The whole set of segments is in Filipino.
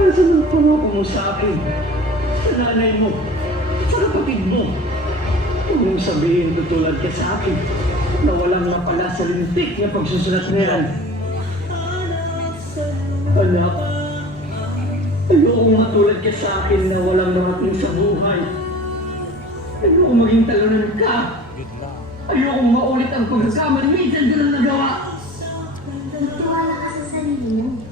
Nasaan ang pangako mo sa akin? Sa nanay mo? Sa kapatid mo? Huwag mong sabihin tutulad ka sa akin na walang napala sa lintik na pagsusulat na yan. Anak, ayokong matulad ka sa akin na walang narating sa buhay. Ayokong maging talunan ka. Ayokong maulit ang pagkakamali. Minsan ko lang nagawa. Magtiwala ka sa sarili mo.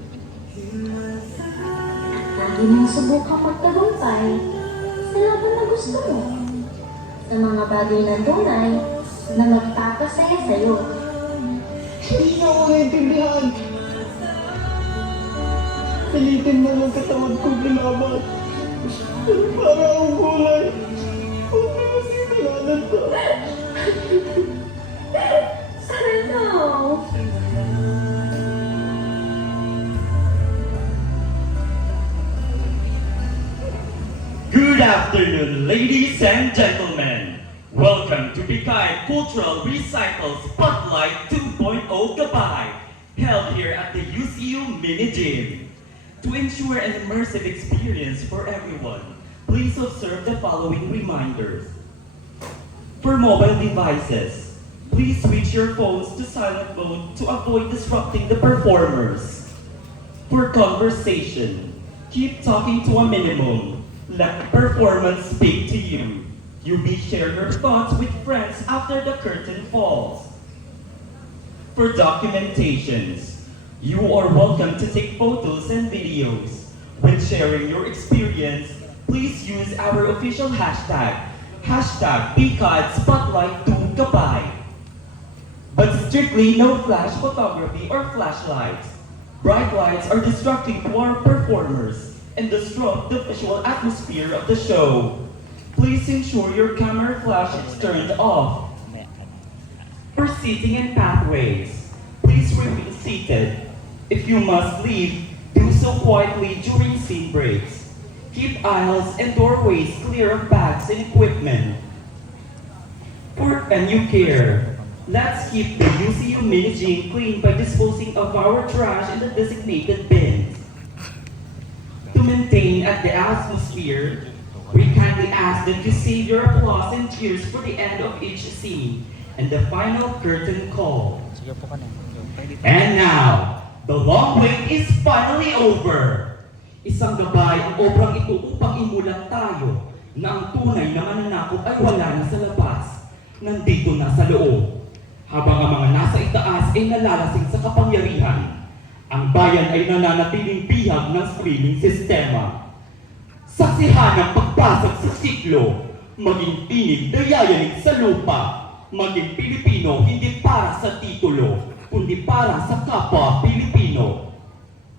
At lagi mong subukang magtagumpay sa laban na gusto mo. Sa mga bagay na tunay na magpapasaya sa'yo. Hindi na ako naintindihan. Pilitin mo ng katawan kong bilaban. Para ang kulay. Huwag mo sinalanan to. Ano? Good afternoon, ladies and gentlemen. Welcome to Bikay Cultural Recycle Spotlight 2.0 Gabay, held here at the UCU Mini Gym. To ensure an immersive experience for everyone, please observe the following reminders. For mobile devices, please switch your phones to silent mode to avoid disrupting the performers. For conversation, keep talking to a minimum. Let the performance speak to you. You may share your thoughts with friends after the curtain falls. For documentations, you are welcome to take photos and videos. When sharing your experience, please use our official hashtag, #BKADSpotlight2Gabay. But strictly no flash photography or flashlights. Bright lights are distracting to our performers and disrupt the visual atmosphere of the show. Please ensure your camera flash is turned off. For seating and pathways, please remain seated. If you must leave, do so quietly during scene breaks. Keep aisles and doorways clear of bags and equipment. For venue care, let's keep the UCU Mini Gym clean by disposing of our trash in the designated bins. To maintain at the atmosphere, we kindly ask that you save your applause and cheers for the end of each scene and the final curtain call. And now, the long wait is finally over. Isang gabay ang obrang ito upang imulat tayo na ang tunay na mananakop ay wala na sa labas, nandito na sa loob. Habang ang mga nasa itaas ay nalalasing sa kapangyarihan, ang bayan ay nananatiling bihag ng streaming sistema. Saksihan ng pagbasag sa siklo, maging tinig na yayanig sa lupa, maging Pilipino hindi para sa titulo, kundi para sa kapwa Pilipino.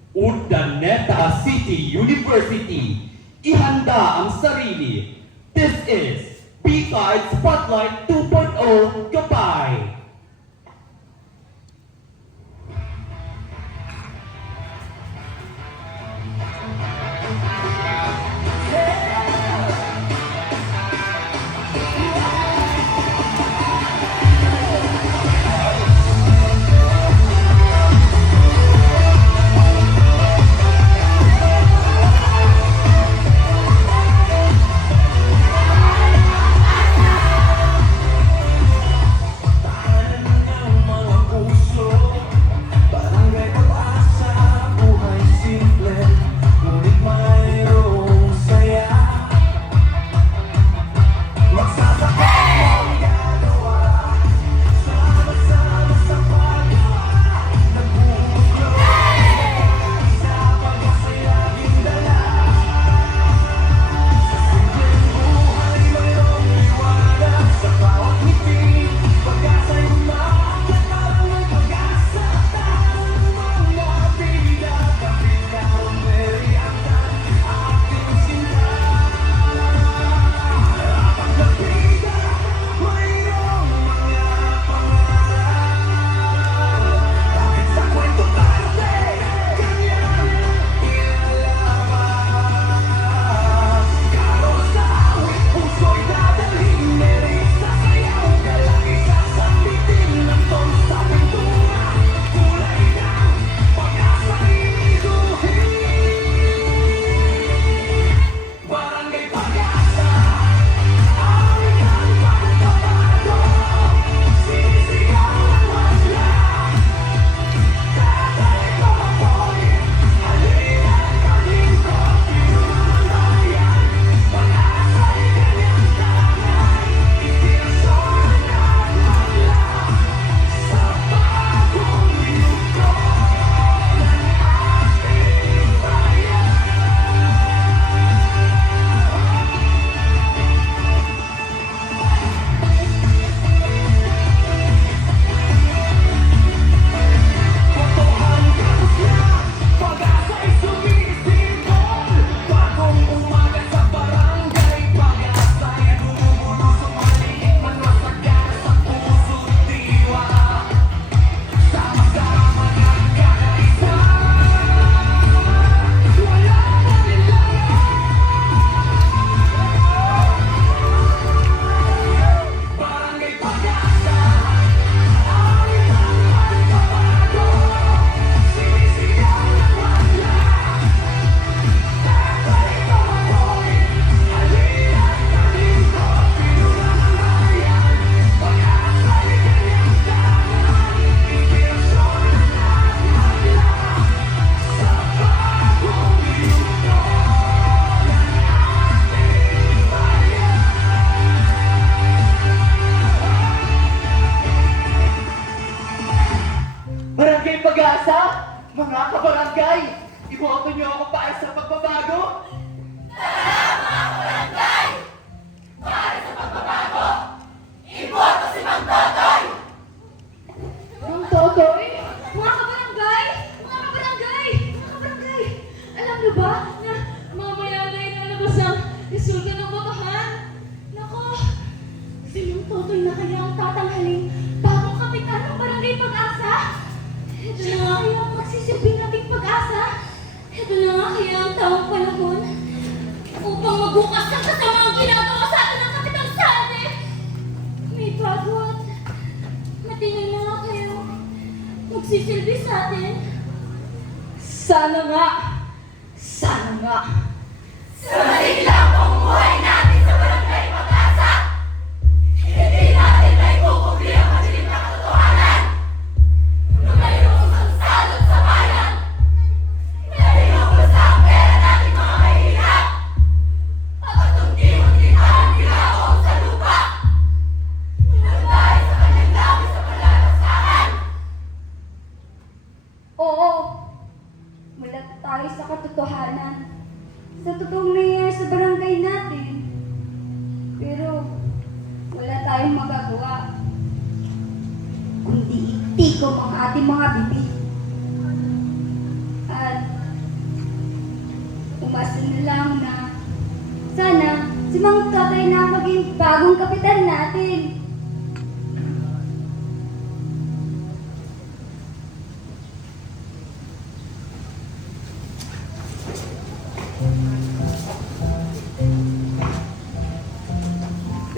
Urdaneta City University, ihanda ang sarili. This is Bikay Spotlight 2.0 Gabay. Isul ka ng botohan. Nako, si Mang Totoy na kaya ang tatanghaling bagong kapitan ng Barangay Pag-asa? Ito na nga kaya ang magsisilbing nating pag-asa? Ito na nga kaya ang taong panahon upang magbukas ng kasamaang ginagawa sa atin ng Kapitang Salve? May bago at matingin na nga kayo magsisilbi sa atin. Sana nga! Sana nga! Sumaling lang ang buhay natin sa Barangay Pag-asa. Hindi natin na ikukubli ang madilim na katotohanan. Na mayroong salot sa bayan. Nalilubos ang pera natin mga mahihirap. At unti-unti tayong ginagawa sa lupa. Nang dahil sa kanyang labis sa panlalasahan. Oo, mulat tayo sa katotohanan. Sa totoong nangyayari sa barangay natin. Pero wala tayong magagawa. Kundi itikom ang ating mga bibig. At umasa na lang na sana si Mang Totoy na maging bagong kapitan natin.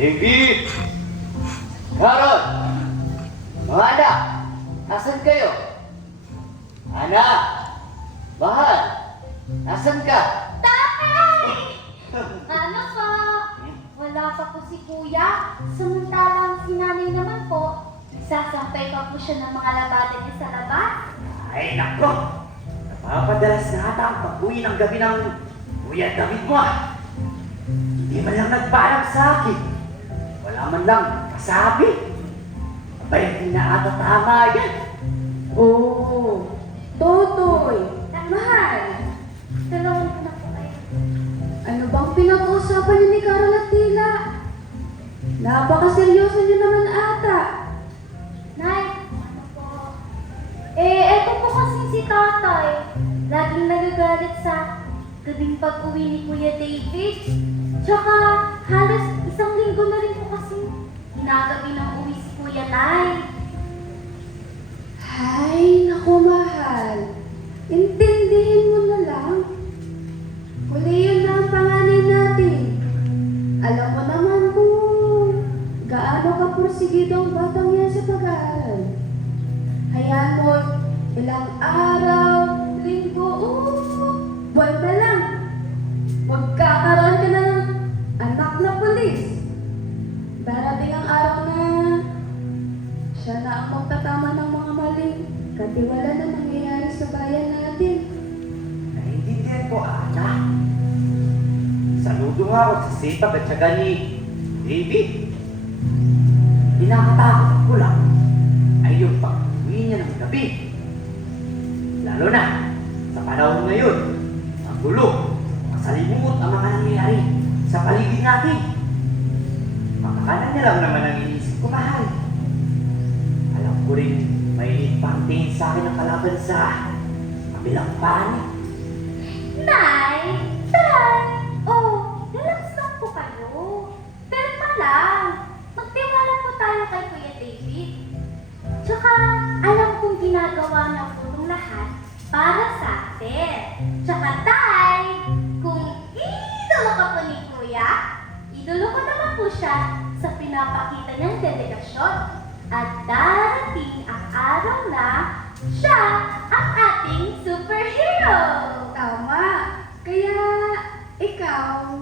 David! Carol! Mga anak! Nasaan kayo? Anak! Mahal! Nasaan ka? Ano po? Wala pa po si Kuya. Samantalang si Nanay naman po. Nagsasampay pa po siya ng mga labada niya sa labas. Ay, nako! Napapadalas na ata ang pag-uwi ng gabi ng Kuya David mo ah. Hindi man lang nagpaalam sa akin. Wala man lang masabi. Abay, hindi na ata tama yan. Oh, Totoy! Mahal! Dalawang ko na po kayo. Ano bang pinag-uusapan niyo ni Carol at Tila? Napakaseryoso niyo naman ata. Nay, ano po? Eto po kasi si Tatay. Laging nagagalit sa gabing pag-uwi ni Kuya David. Tsaka halos isang linggo na rin po kasi ginagabi ng uwi si Kuya Nay. Ay, naku mahal. Intindihin mo na lang. Huli yun na ang panganay natin. Alam mo naman kung gaano ka porsigido ang batang yan sa pag-aaral. Hayaan mo, ilang araw, linggo, buwan na lang. Magkakaroon ka na ng anak na pulis. Darating ang araw na siya na ang magtatama ng mga maling katiwala na nangyayari sa bayan natin. Naiintindihan ko, anak. Saludo nga ako sa sipag at syaga ni David. Pinakatakot ko lang ay yung pag-uwi niya ng gabi. Lalo na sa panahon ngayon, ang gulo, masalimuot ang mga nangyayari sa paligid natin. Makakanan niya lang naman ang inisip ko, mahal. Alam ko rin, may pang-tingin sa akin ang kalaban sa kabilang panig. Nay! Tay! Oh, relax lang po kayo. Pero lang, magtiwala po tayo kay Kuya David. Tsaka, alam kong ginagawa niya po itong lahat para sa atin. Tsaka, Tay, kung idolo ka po ni Kuya, idolo ko naman po siya sa pinapakita niyang delegasyon. At darating ang araw na siya ang ating superhero! Tama! Kaya ikaw,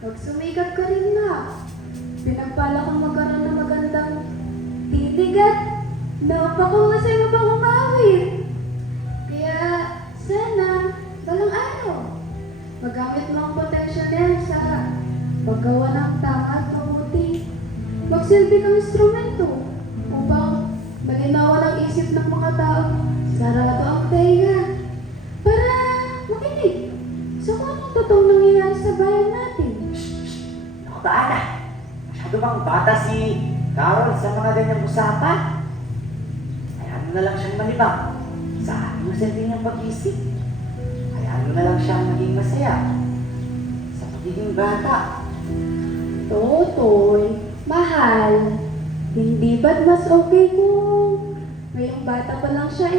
magsumigat ka rin na. Pinagpala kang magkaroon ng magandang titig at napakahusay mo pang umawit. Kaya sana, balang araw, magamit mo ang potential na yan sa paggawa ng tama at mabuti. Magsilbi kang instrumento upang malinawan ang isip ng mga tao, sarado ang tenga, para makinig sa kung anong totoong nangyayari sa bayan natin. Ako ba, anak? Masyado bang bata si Carol sa mga ganyang usapan? Hayaan mo na lang siyang malibang sa inosente niyang pag-isip. Hayaan mo na lang siyang maging masaya sa pagiging pagiging bata. Totoy, mahal. Hindi ba't mas okay kung ngayong bata pa lang siya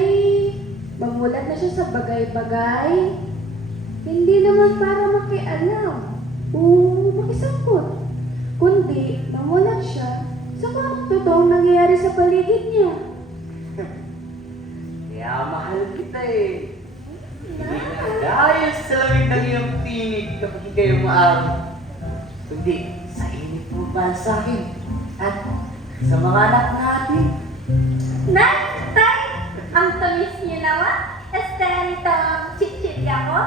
mamulat na siya sa bagay-bagay? Hindi naman para makialam o makisangkot, kundi mamulat siya sa mga totoong nangyayari sa paligid niya. Kaya mahal kita eh. Hindi na dahil sa lamig ng iyong tinig kapag kayo maaari, kundi sa init mo ba sa akin at sa mga anak natin. Nay, tay, ang tamis niyo naman. Nito ang chichirya ko.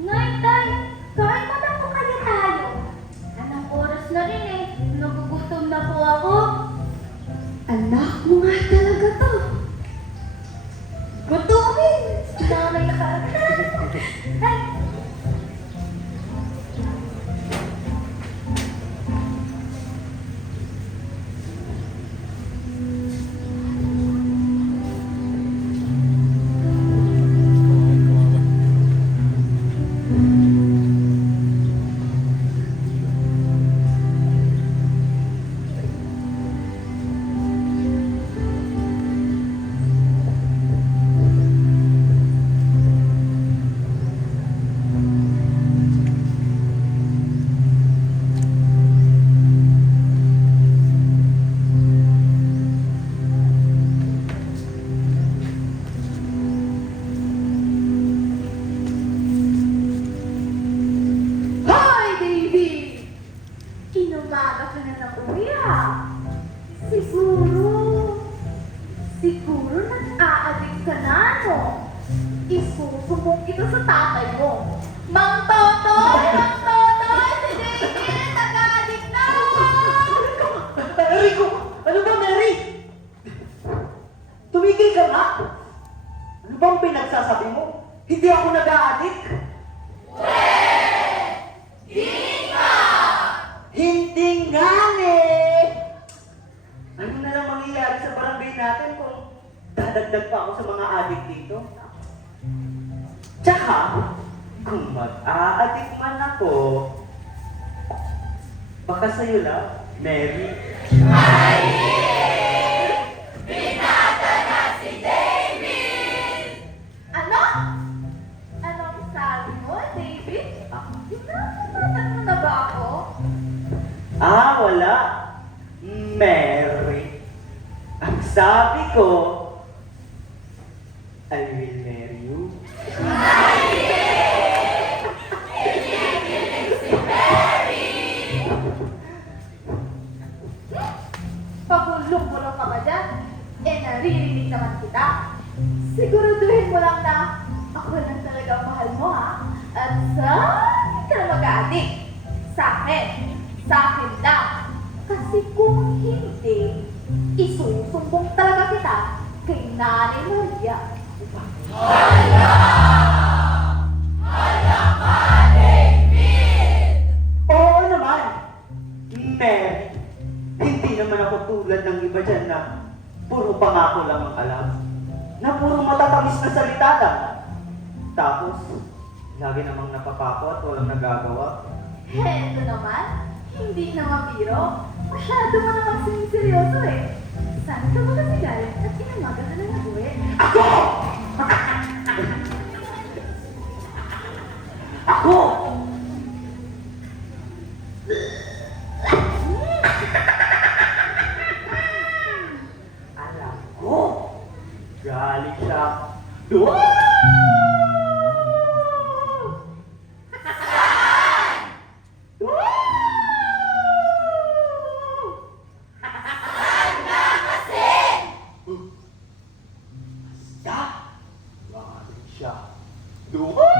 Nay, tay, kain mo na po kayo tayo. Anong oras na rin eh. Nagugutom na po ako. Anak mo nga talaga to. Gutumin! Nanay na ka. Ay, Hi, baby! inumaga ka na ng uwi ah. Siguro nag-aadik ka na, no? Isusumbong kita sa tatay mo. Mang Totoy! Mang Totoy! Si David! Nag-aadik na! Rico! Ano ba, Mary? Tumigil ka nga! Ano bang pinagsasabi mo? Hindi ako nag-a-addict! Hindi nga eh! Ano na lang mangyayari sa barangay natin kung dadagdag pa ako sa mga addict dito? Tsaka, kung mag-a-addict man ako, baka sa'yo lang, Mary. Ano? Anong sabi mo, David? Pinapatatan mo na ba ako? Ah, wala. Mary. Ang sabi ko, I will marry you. Pagulong-bulong ka ba dyan? Naririnig naman kita. Siguraduhin mo lang na ako lang talaga ang mahal mo, ha? At saan ka na mag-aadik? Sa akin lang. Kasi kung hindi, isusumbong talaga kita kay Nanay Maria. Oo naman. Mary, hindi naman ako tulad ng iba dyan na puro pangako lang ang alam. Na puro matatamis na salita lang. Tapos, lagi namang napapako at walang nagagawa. Heto naman, hindi naman biro. Masyado mo naman seryoso eh. Saan ka ba kasi galing at inamaga ka na nag-uwi? Ako! Ako! Alam ko! Galing siya doon! Basta, galing siya doon!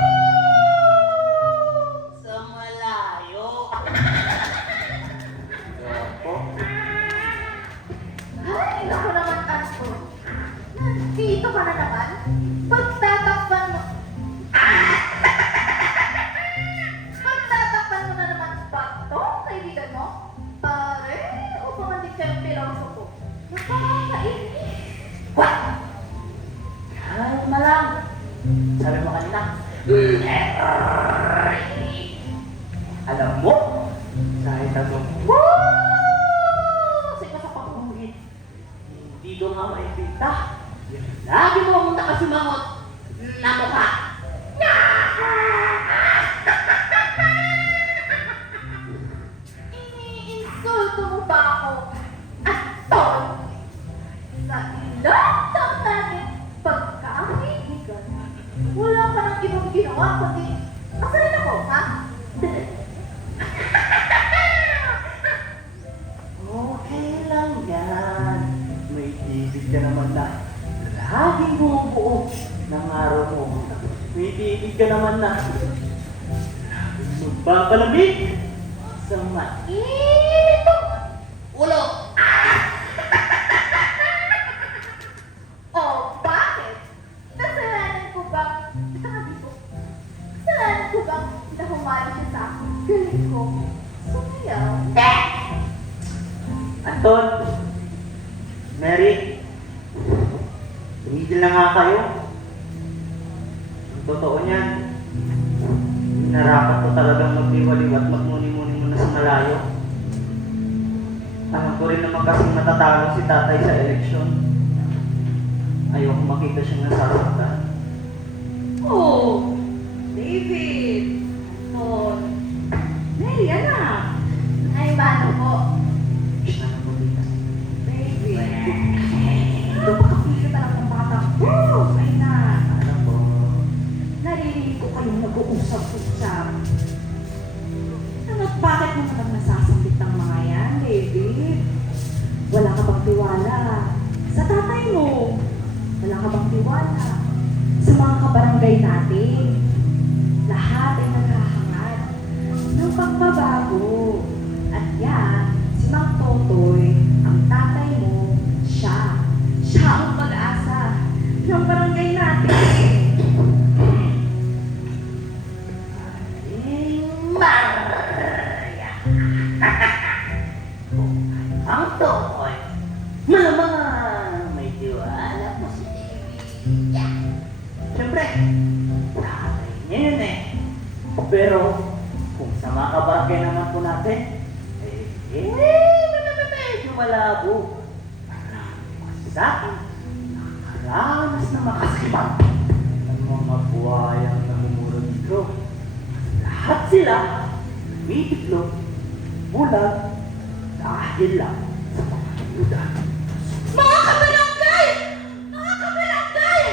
ka naman na magpapalamig sa mainitong ulo. Oh, bakit? Kasalanan ko bang, kasalanan ko bang nahumali siya sa akin? Galing ko. Sumayaw. Anton, Mary, tumigil na nga kayo. Ang totoo niyan, narapat ko talagang magliwaliw at magmuni-muni muna sa malayo. Alam ko rin naman kasing matatalo si tatay sa eleksyon. Ayoko makita siyang nasasaktan. Oh, David. Oh, Mary, anak. Ay, mano po. Shh na nabulita. David. Napakapili ka talaga ng bata. Oh, ay na. Ano po? Naririnig ko kayong nag-uusap-usap. Ano't bakit mo naman nasasambit ng mga yan, David? Wala ka bang tiwala sa tatay mo? Wala ka bang tiwala sa mga kabarangay natin? Lahat ay naghahangad ng pagbabago. At yan, si Mang Totoy, ang tatay mo, siya. Siya ang pag-asa ng barangay natin. Maria! Ang tokoy, malamang may tiwala po si David. Siyempre, tatay niya yun eh. Pero, kung sa mga kabarangay naman po natin, medyo malabo. Kasi sa akin, nakakaranas na makasibang ng mga buhayang namumuro dito. Lahat sila umiitlog, bulag, dahil lang sa mga ayuda. Mga kabarangay! Mga kabarangay!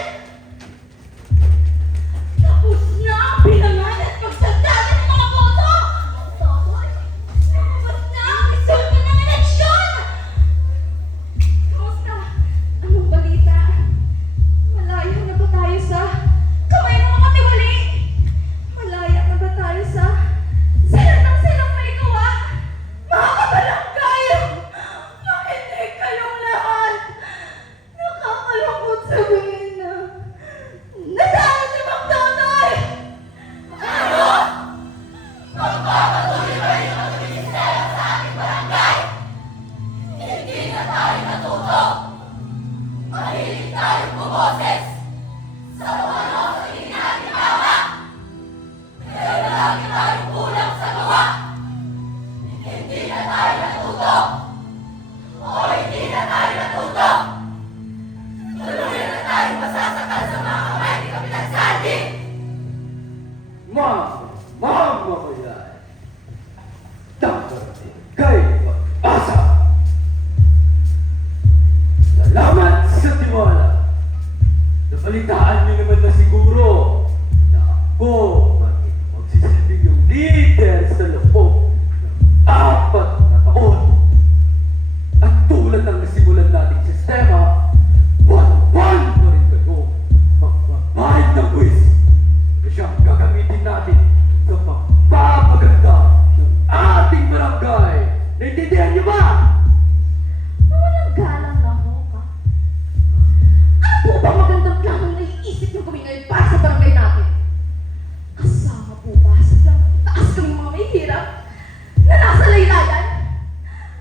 Tapos na ang bilangan at pagsadali ng mga boto! Tapos na ang resulta ng eleksyon! Kamusta? Anong balita? Malaya na ba tayo sa kamay ng mga tiwali? Malaya na ba tayo sa silang ng silang may gawa? Mga kabarangay! Makinig kayong lahat! Nakakalungkot sabihin na natalo si Mang Totoy! Ano? Magpapatuloy pa rin ang ministero sa ating barangay. Hindi na tayo natuto. Mahilig tayong bumoses sa mga sa tingin natin tama. Pero lagi tayong kulang sa gawa. Hindi na tayo natuto. O hindi na tayo natuto. Tuloy na tayo masasakal sa mga kamay ni Kapitan Sandy. Mamamayan! Dapat kay pag-asa! Salamat sa tiwala! Nabalitaan niyo naman na siguro na ako magsisilbing yung leader sa loob ng 4 na taon. At tulad ng nasimulan nating sistema, buwan-buwan pa rin kayo magbabayad ng buwis na siyang gagamitin natin sa pagpapaganda ng ating barangay. Naintindihan niyo ba? Walang galang na ho ka. Ano po ba magandang planong naiisip niyo kami ngayon para sa barangay natin? Kasama po ba sa planong itaas kami mga may hirap na nasa laylayan?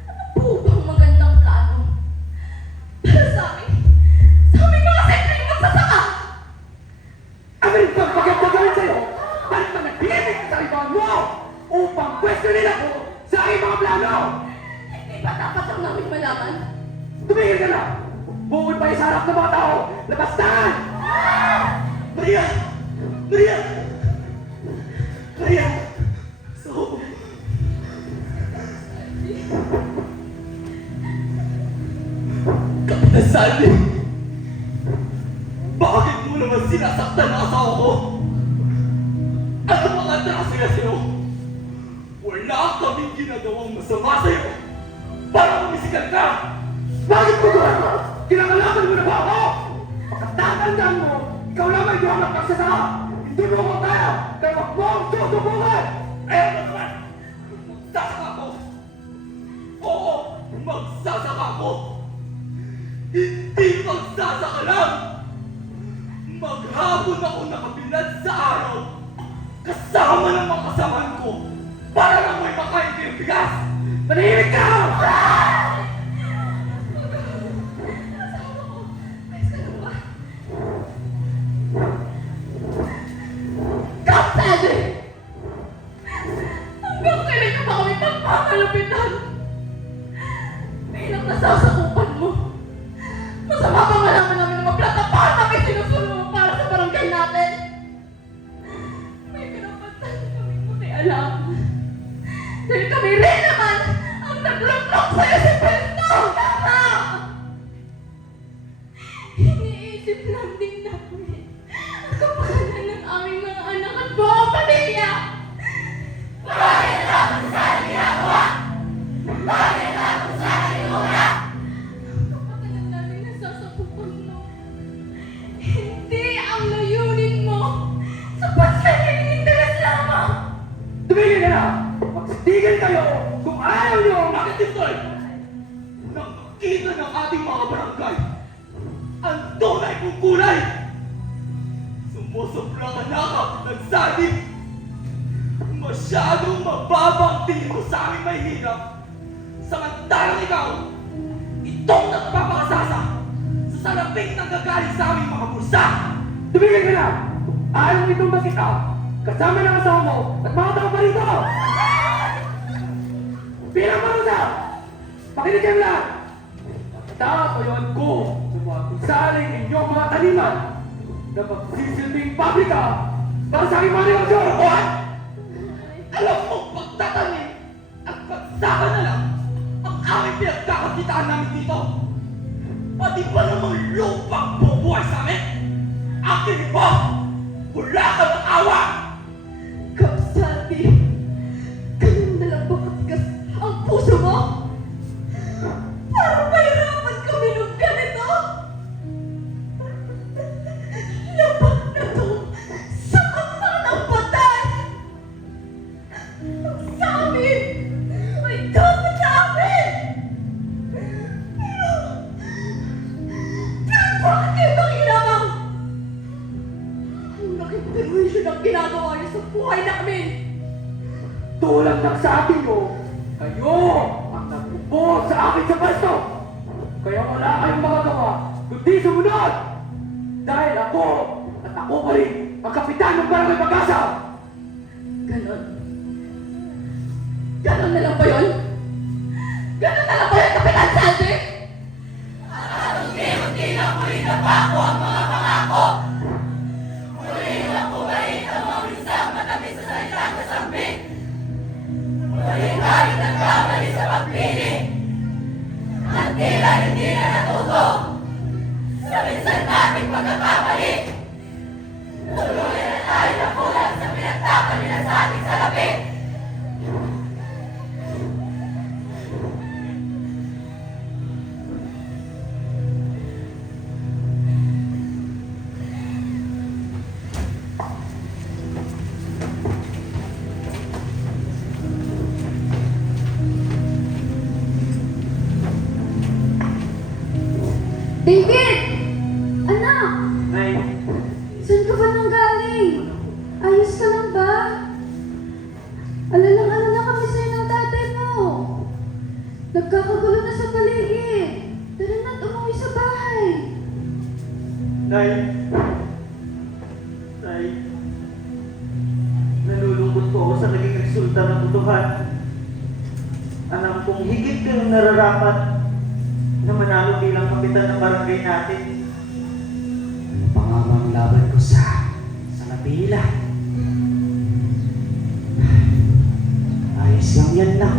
Ano po bang magandang plano para sa amin? Sa aming mga simpleng magsasaka? Amin bang maganda gawin sa'yo? Balik na nagbilig sa ibang mo upang questionin ako sa aking mga plano! Hindi ba dapat ang namin malaman? Tumigil ka na! Bukod pa sa harap ng mga tao! Labastan! Maria! Maria! Maria! So... Kapitan Sandy! Bakit mo naman sinasaktan ang asawa ko? Ano mga atraso na sa'yo? Wala kaming ginagawang masama sa'yo para mamisikal ka! Bakit mo doon? Kinakalaban mo na ba ako? Pagkatatandaan mo, ikaw lang may duwang ng pagsasaka. Tulungan tayo! Kaya huwag mo akong susubukan! Ayaw mo naman! Magsasaka ko! Oo! Magsasaka ko! Hindi magsasaka lang! Maghapon ako nakabilad sa araw kasama ng mga kasamahan ko para lang may makain kayong bigas! Manahimik ka! Kapsado! Hanggang kailan ka ba kami pagpapalapitan? Bilang nasasakupan mo. Masama bang malaman namin ng mga plataforma may sinusunod mo para sa barangay natin? May karapatan kami makialam. Dahil kami rin naman ang nagluklok sa'yo sa pwesto! Tama! Iniisip lang din namin ang kapakanan ng aming mga anak at buong pamilya! Bakit naman sa ginagawa? Bakit naman sa ginagawa? Kapakanan namin nasasakupan mo. Hindi ang layunin mo sa pagsariling interes lamang! Tumigil ka na! Magsitigil kayo kung ayaw nyo ang Makitiptoy! Nang makita ng ating mga barangay ang tunay kong kulay! Sumusobra ka na ka ng salim! Masyadong mababang tingin mo sa aming mahihirap! Samantalang ikaw, itong nagpapakasasa sa salaping nanggagaling sa aming mga bulsa! Tumigil ka na! Ayaw mo itong makita kasama ng asawa mo at mga tao rito! Bilang marusa! Pakinig kayo lang! Tatayuan ko sa mga kusaling inyong mga taniman na magsisilbing pabrika para sa aking mga negosyo! What? Alam mo, pagtatanim at pagsaka na lang ang aming pinagkakakitaan namin dito. Pati ba namang lupang bubuhay sa amin? Akin mo! Wala ka ng awa! Kapsati, ganun na lang ba katigas ang puso mo? Parang mahirapan kami ng ganito? Laban na to sa mata ng batas! Ang sa amin ay dapat sa amin! Pero bakit kayo nakilamang? Ang laking perwisyo ng ginagawa niyo sa buhay namin! Tulad ng sa akin nyo, kayo ang nagpupo sa akin sa pwesto! Kaya wala kayong magagawa kundi sumunod! Dahil ako at ako pa rin ang kapitan ng Barangay Pag-asa! Ganon. Ganon na lang ba yun? Ganon na lang ba yun, Kapitan Sandy? Unti-unti na muli na pa ako ang mga pangako. Muli na pumalit ang mga minsang matamis sa salitang kasambi. Muli tayo nagkamali sa pagpili. At tila hindi na natuto sa minsan nating pagkakamali. Tuloy na tayo na kulang sa pinagtapan nila sa ating salapi. David! Anak! Nay, Saan ka ba nang galing? Ayos ka lang ba? Alalang-alala kami sa'yo ng tatay mo. Nagkakagulo na sa paligid. Tara na't umuwi sa bahay. Nay, Nay, nalulungkot po ako sa naging resulta ng butuhan. Alam kong higit kayong nararapat na manalo bilang kapitan ng barangay natin. Ano pa nga bang laban ko sa napila? Ayos lang yan na.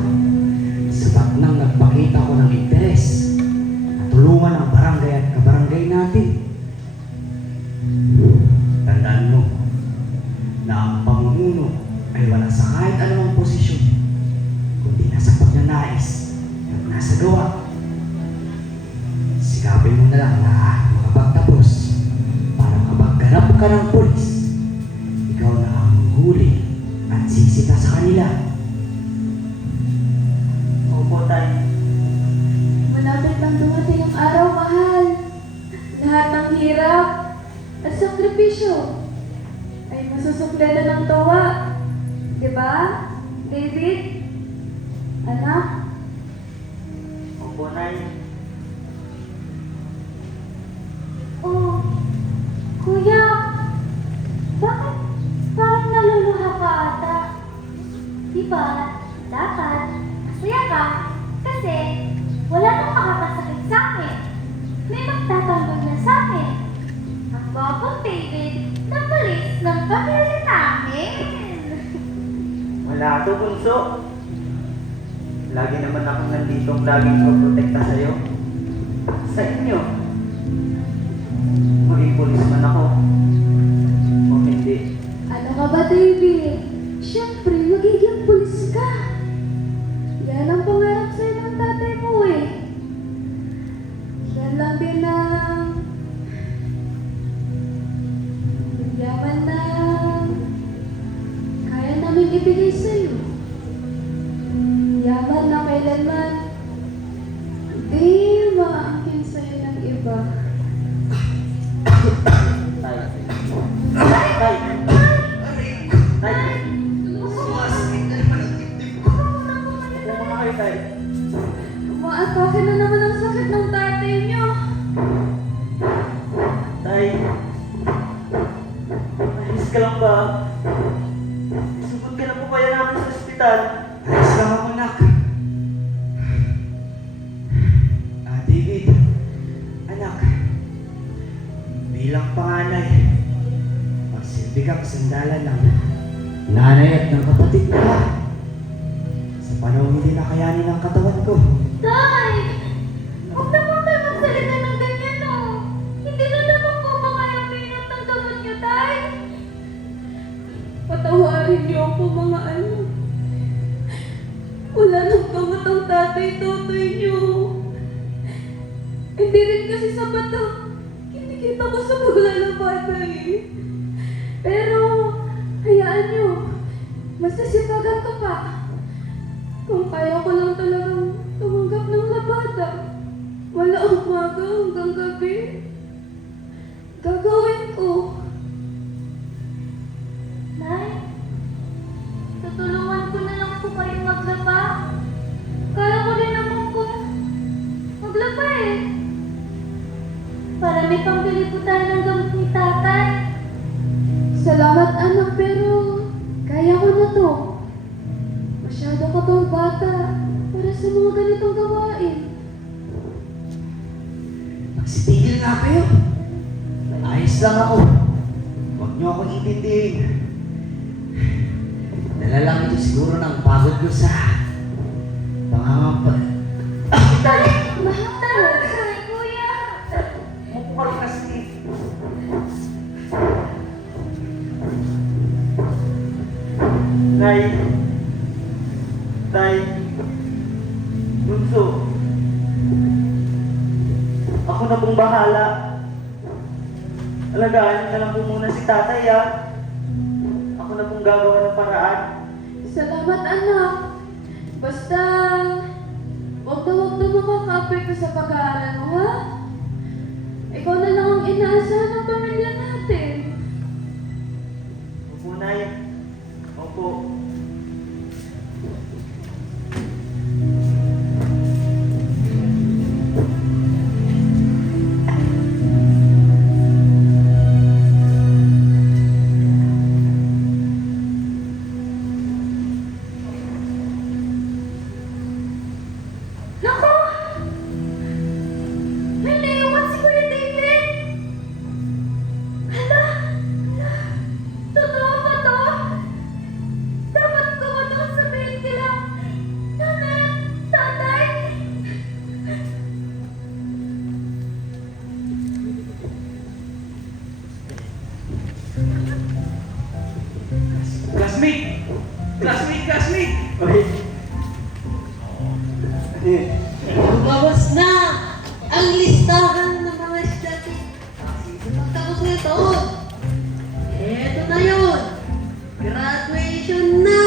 Sapat nang nagpakita ko ng interes at tulungan ang barangay at kabarangay natin. Tandaan mo na ang pamumuno ay wala sa kahit anumang posisyon, kundi nasa pagnanais at nasa gawa. Sikapin mo na lang na makapagtapos para kapag ganap ka ng pulis, Manila. Opo, Tay. Malapit lang dumating ang araw, mahal. Lahat ng hirap at sakripisyo ay masusukleda ng tawa. Diba, David? Anak? Opo, Nay. Oh, kuya, bakit parang naluluha ka ata? Diba, dapat masaya ka kasi wala nang makakasakit sa akin. May magtatanggol na sa akin. Ang gwapong David na pulis ng pamilya namin. Wala to, Bunso. Lagi naman akong nanditong laging magprotekta sa'yo. Sa inyo. Maging pulis man ako. O hindi. Ano ka ba, David? Siyempre, magiging pulis ka. Yan ang pangarap sa'yo ng tatay mo eh. Yan lang din ang yaman na kaya namin ibigay sa'yo. Yaman na kailanman di maangkin sa'yo ng iba. Tay. Tay. Tay. Tay. Upo muna kayo, Tay. Umaatake na naman ang sakit ng tatay niyo. Tay. Ayos ka lang ba? Sugod ka na po kaya namin sa ospital. Ayos lang ako, anak. David, anak, bilang panganay, magsilbi kang sandalan ng nanay at ng kapatid ko. Sa panahon hindi nakayanin ng katawan ko. Tay! Huwag naman kayo magsalita ng ganyan, oh. Hindi na naman po ba kayo minum ng gamot niyo, Tay? Patawarin niyo ako, mga anak. Wala nang gamot ang tatay-totoy niyo. Hindi rin kasi sapat ang kinikita ko sa paglalabada eh. Pero, hayaan niyo. Masasipagan ko pa. Kung kaya ko lang talagang tumanggap ng labada, wala umaga hanggang gabi. Gagawin ko. Nay, tutulungan ko na lang po kayong maglaba. Kaya ko din naman po maglaba eh. Para may pambili po tayo ng gamot ni tatay. Salamat anak, pero kaya ko na to. Masyado ko tong bata para sa mga ganitong gawain. Magsitigil nga kayo. Ayos lang ako. Huwag niyo akong itindihin. Dala lang ito siguro ng pagod ko sa pangangampal. Tay! Tay, kuya! Mupo ka rin kasi. Nay. Tay. Bunso. Ako na pong bahala. Alagaan niyo na lang po muna si tatay, ah. Ako na pong gagawa ng paraan. Salamat anak. Basta, huwag na makaka-apekto sa pag-aaral mo, ha? Ikaw na lang ang inaasahan ng pamilya natin. Opo, Nay. Opo. Naku! May naiwan si Kuya David! Hala! Hala! Totoo ba to? Dapat ko ba itong sabihin kila nanay at tatay? Classmate! Classmate! Classmate! Okay. Lumabas na ang listahan ng mga estudyante pagtapos nito. Eto na yun. Graduation na!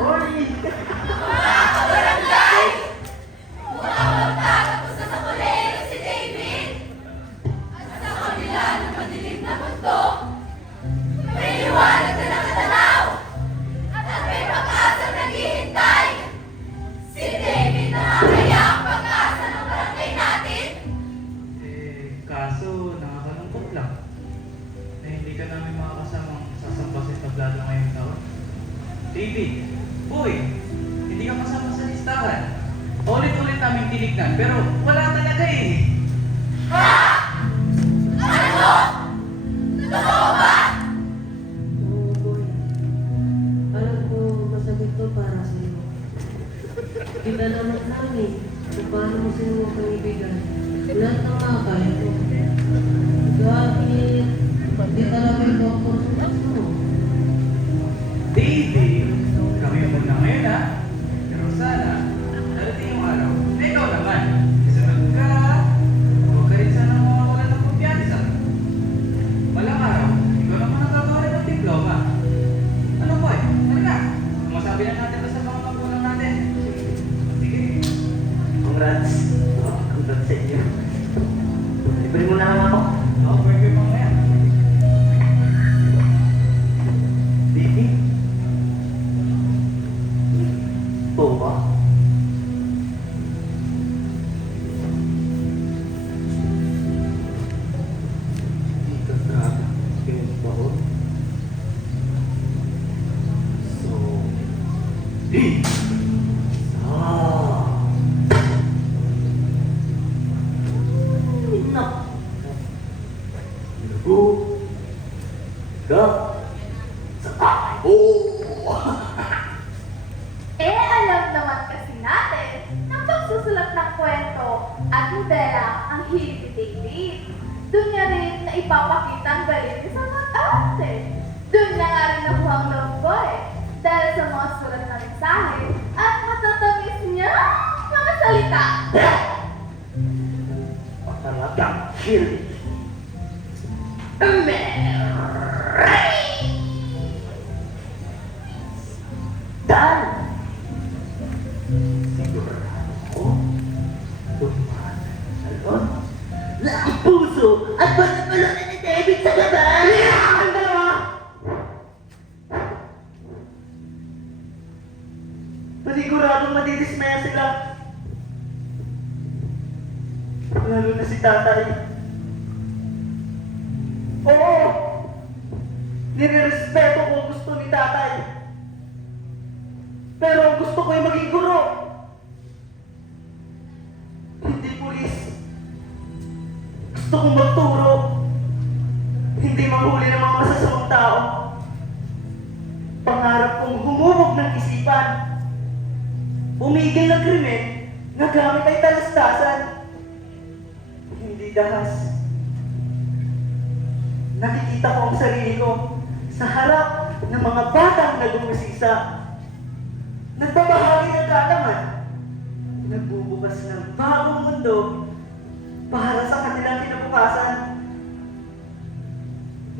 Oy! Uy, hindi ka kasama sa listahan. Ulit-ulit namin tinignan, pero wala talaga eh. Oo, boy. Alam ko, masakit to para sa'yo. Kita naman namin kung paano mo sinuha kaibigan. Lahat ng mga kaya ko. Dahil hindi talaga ito ang kursus mo. David, kami muna ngayon ha. Pero sana, darating yung araw na ikaw naman. Kasunod ka, huwag ka rin sana mawawalan ng kumpiyansa. Walang araw, ikaw naman ang gagawa ng diploma. Ano po eh? Ano na? Masabi na natin ito sa mga magulang natin. Sige. Congrats. Congrats sa inyo. Libre mo na lang ako. Oo, pwede mo ngayon. Baby? Oo ba? Hindi ka grabe. Yung baon. So, di! Ah! Nak! Lagu! Ga! Sa tatay ko! Alam naman kasi natin na pagsusulat ng kwento at nobela ang hilig ni David. Doon niya rin na ipapakita ang galing niya sa mag-arte. Doon niya nga rin nakuha ang love boy dahil sa mga sulat na mensahe at matatamis niya mga salita. Talagang hilig. Dan! Sigurado ko, tumatalon na ang puso at balon ni David sa laban! Ang dalawa! Paniguradong madidismaya sila. Lalo na si tatay. Oo! Nirerespeto ko ang gusto ni tatay. Pero ang gusto ko ay maging guro. Hindi pulis. Gusto kong magturo. Hindi manghuli ng mga masasamang tao. Pangarap kong humubog ng isipan. Umigil ng krimen na gamit ay talastasan. Hindi dahas. Nakikita ko ang sarili ko sa harap ng mga batang nagumusisa. Nagbabahagi ng kaalaman. Nagbubukas ng bagong mundo para sa kanilang kinabukasan.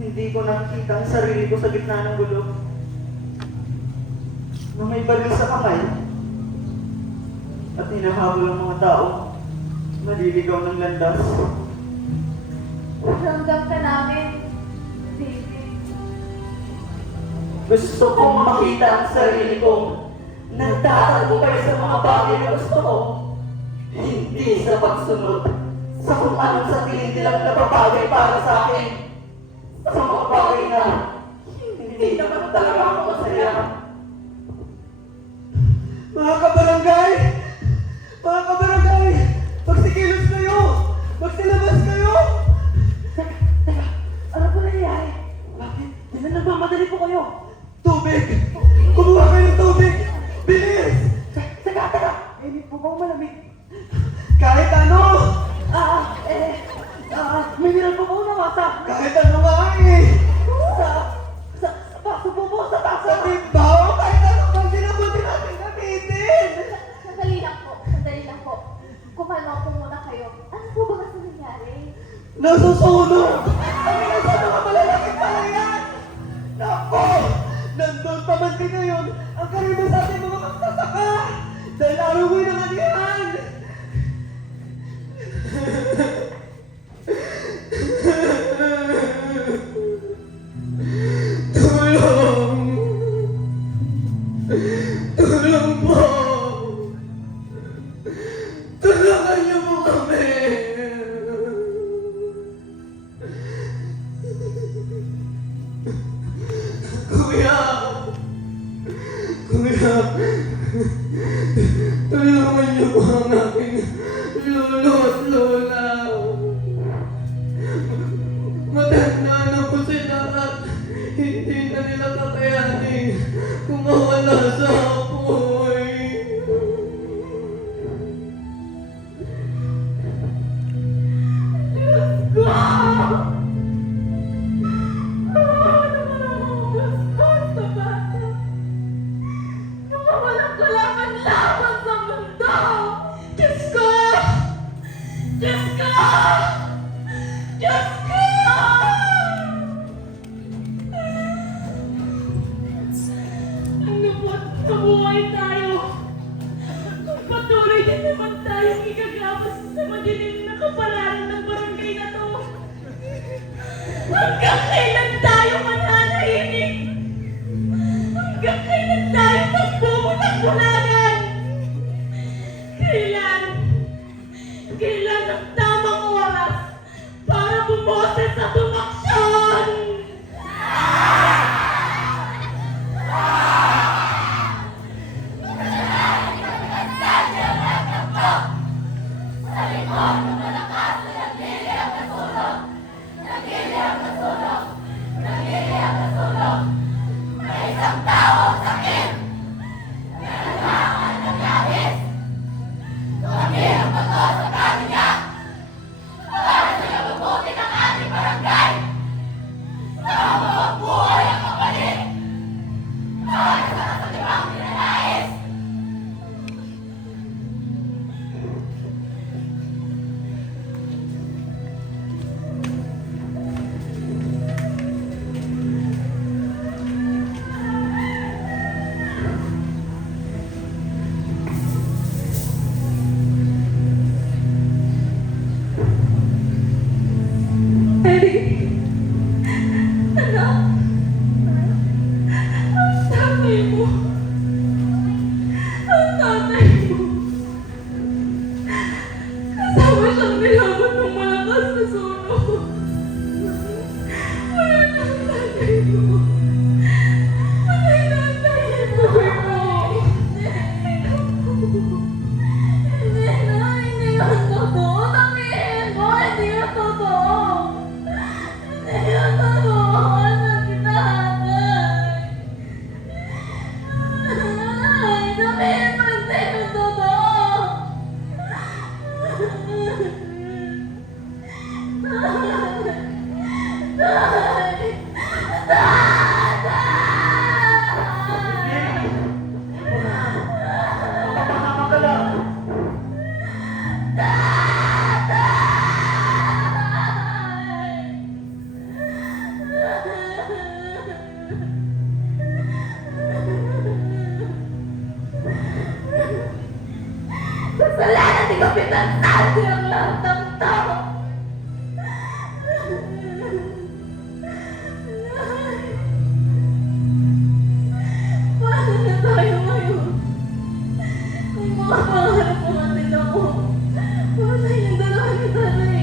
Hindi ko nakikita ang sarili ko sa gitna ng gulo. Na may baril sa kamay at hinahabol ang mga tao naliligaw ng landas. Ramdam ka namin, David. Gusto kong makita ang sarili kong nagtatagumpay sa mga bagay na gusto ko. Hindi sa pagsunod sa kung anong sa tingin nilang napapagay para sa akin. Sa mga bagay na hindi naman talaga ako masaya. Mga kabarangay! Mga kabarangay! Magsikilos kayo! Magsilabas kayo! Teka, ano po nangyayari? Bakit? Hindi na nagmamadali po kayo. Tubig! Kumuha kayo ng tubig! Bilis! Teka! Hindi po ba malamig? Kahit ano! May mineral po ba nawasa? Kahit ano nga eh! Sa baso po, sa tasa! Sa timbaw! Kahit ano bang sinabuti natin gamitin! Sandali lang po. Kumano po muna kayo. Ano po ba kasi nangyari? Nasusunog! Ang nasa mga malalakit pala yan! Nako! Nandun pa man din ngayon ang karibas sa ating mga magsasaka! Dahil araw-uwi naman yan! Tulong! Tulong po! Tulungan niyo po kami! Kuya! Kuya! anak. Tulungan niyo po ang aking lolo at lola. Matanda na po sila at hindi na nila kakayanin kung mawala sa apoy. Ano po, mabuhay tayo. Kung patuloy din naman tayong igagawas sa madilim na kapalaran ng barangay na to. Hanggang kailan tayo mananahimik? Hanggang kailan tayo magbubulag-bulagan? Kailan ang tamang oras para bumoses at umaksyon? Kasalanan ni Kapitan Sandy ang lahat ng tao. Paano na tayo ngayon? Kung makapangarap mo natin ako, paano yung dalawa ni Tanay?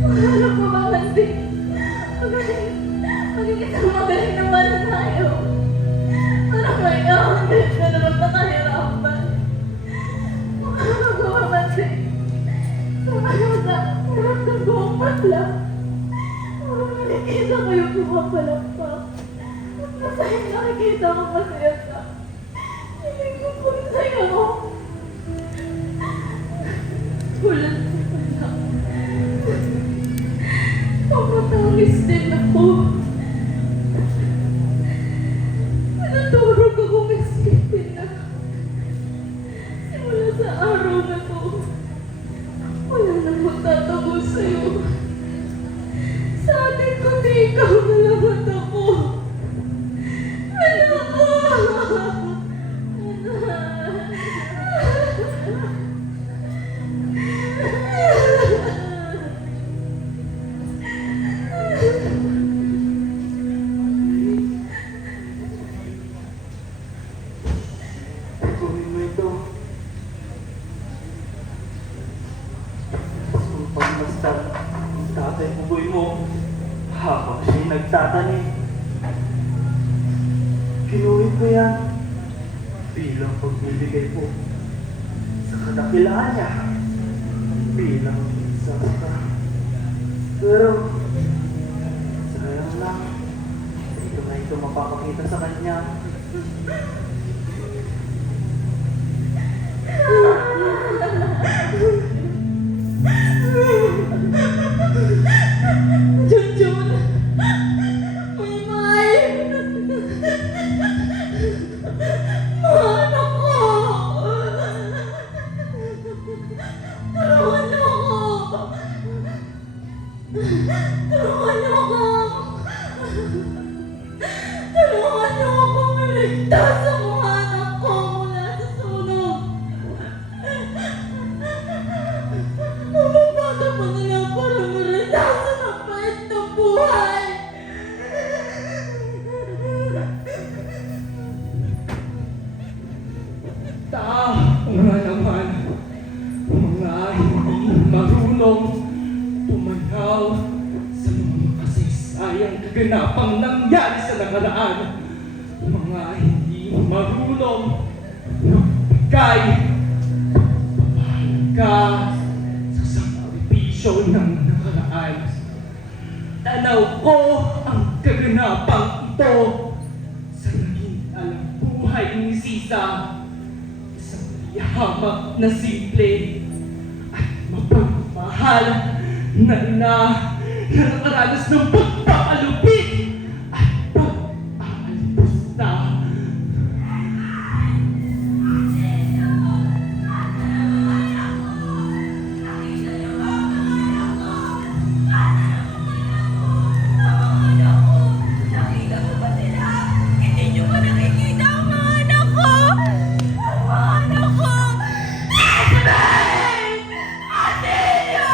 Pangarap mo ba kasi? Magiging magaling naman na tayo. Para may nakakit ka naman nakahirapan. Nakikita ko yung pumapalakpak. Masaya nakikita ko masaya ka. Hindi ko po sa'yo. Tulad ko pala. Pamatangis din ako. Natulog ako isipin na. Simula sa araw na to, wala nang magtatabo sa'yo. Sa atin kundi ikaw na lang at ako. Anak ko! Gawin mo ito. Kung pagmastan ang tatay buboy mo, habang siya'y nagtatanim. Kinuhin ko yan bilang pagbibigay po sa kadakilaan niya bilang isa ka. Pero, sayang lang, hindi ko na ito mapapakita sa kanya. Junjun! Maymay! Mga anak ko! Tulungan niyo ako! Tulungan niyo ako! Tulungan niyo ako maligtas sa mga anak ko mula sa sunog! Mababata pa nila para maranasan ang pait ng buhay! Nga naman, mga hindi marunong tumanaw sa mga kasaysayang kaganapang nangyari sa nakaraan. Mga hindi marunong magbigay pahalaga sa sakripisyo ng nakaraan. Tanaw ko ang kaganapang ito sa naging alang buhay ni Sisa. Yahamak na simple at mapagmahal na ina na nakaranas ng pagpapalupit at pag-aalipusta. Nakita mo ba sila? Hindi niyo ba nakikita ang mga anak ko? Ang mga anak ko! Asbay! Atenyo!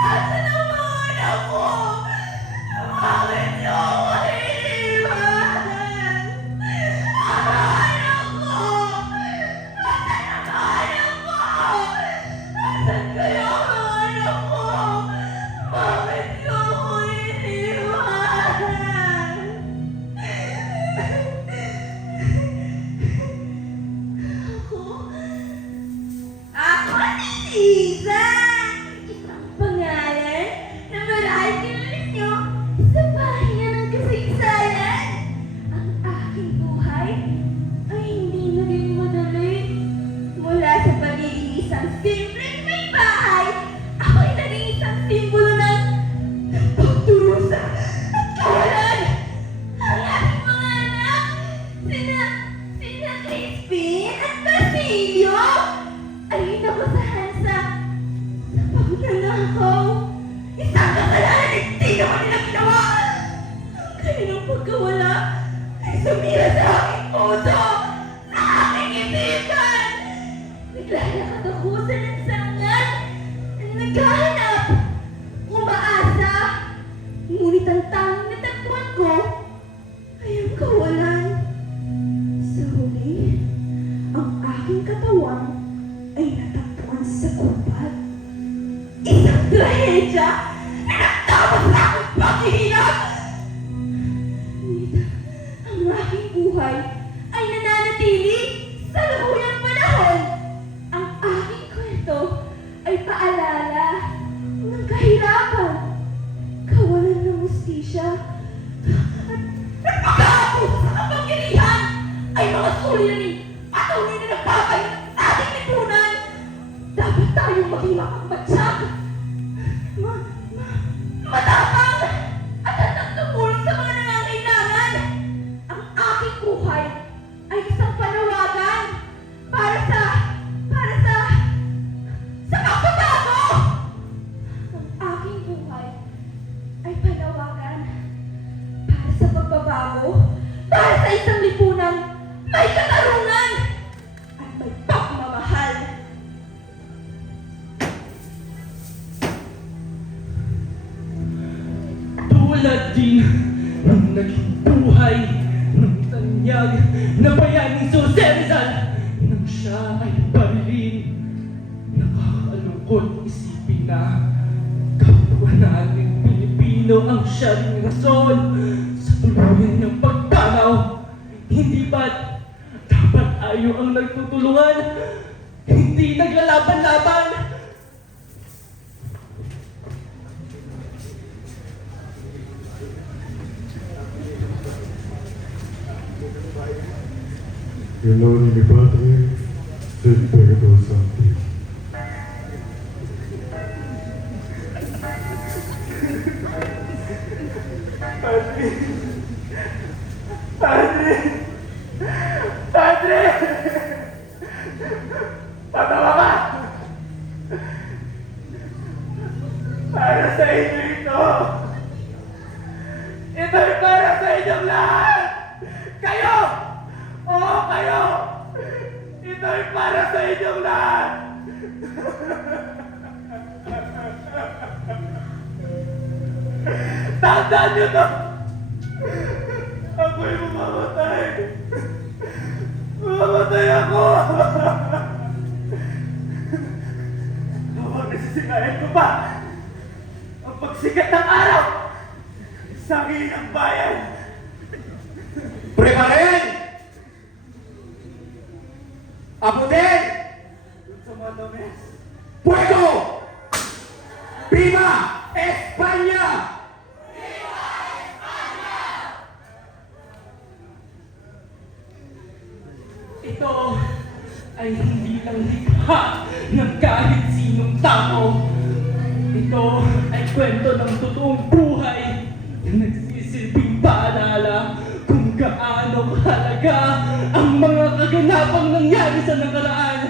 Asan ang mga anak ko? Bakit niyo ako iniwan? Ang mga anak ko! Asan ang mga anak ko? Asan kayo ang mga anak ko? Bakit niyo ako iniwan? Ako si Lisa! Isang pangalan na marahil kilala niyo sa bahayan ng kasaysayan. Ang aking buhay ay hindi naging madali. Mula sa pagiging isang simpleng may bahay, ako'y naging isang simbolo ng pagdurusa at kawalan. Ang aking mga anak, sina Crispin at Basilio, ay nakusahan sa pagnanakaw. Isang kasalanan hindi naman nila ginawa. Ang kanilang pagkawala ay sumira sa aking puso, sa aking isipan. Naglalakad ako sa lansangan, naghahanap, umaasa. Ngunit ang tanging natagpuan ko ay ang kawalan. Sa huli, ang aking katawan ay natagpuan sa gubat. Isang trahedya na nagtapos sa aking paghihirap. Ngunit ang aking buhay ay nananatili sa lubuyang panahon. Ang aking kwento ay paalala ng kahirapan, kawalan ng hustisya, at pagkakapos sa kapangyarihan ay mga suliranin patuloy na nagpapayo sa ating lipunan. Dapat tayong maging mapagmatsyag, matapang at handang tumulong sa mga nangangailangan. Ang aking buhay ay isang panawagan para sa pagbabago. Ang aking buhay ay panawagan para sa pagbabago, para sa isang lipunan may katarungan at may pagmamahal. Tulad din ng naging buhay ng tanyag na bayaning Jose Rizal nang siya ay barilin. Nakakalungkot isipin na kapwa nating Pilipino ang siya ring rason sa tuluyan ng pagtanaw. Hindi ba't dapat tayo ang nagtutulungan, hindi naglalaban-laban. Hello, mi padre, te perdo Santi. Padre! Padre! Patawa ka! Para sa inyo ito! Ito'y para sa inyong lahat! Kayo! Oo, kayo! Ito'y para sa inyong lahat! Tandaan niyo to! Ako'y mamamatay! Mamamatay ako! Huwag nasisikain ko pa! Ang pagsikat ng araw! Sa akin ang bayan! Preparen! Abutin! Dun sa mga dames! Fuego! Viva España! Ito ay hindi lang likha ng kahit sinong tao. Ito ay kwento ng totoong buhay na nagsisilbing paalala kung gaano kahalaga ang mga kaganapang nangyari sa nakaraan.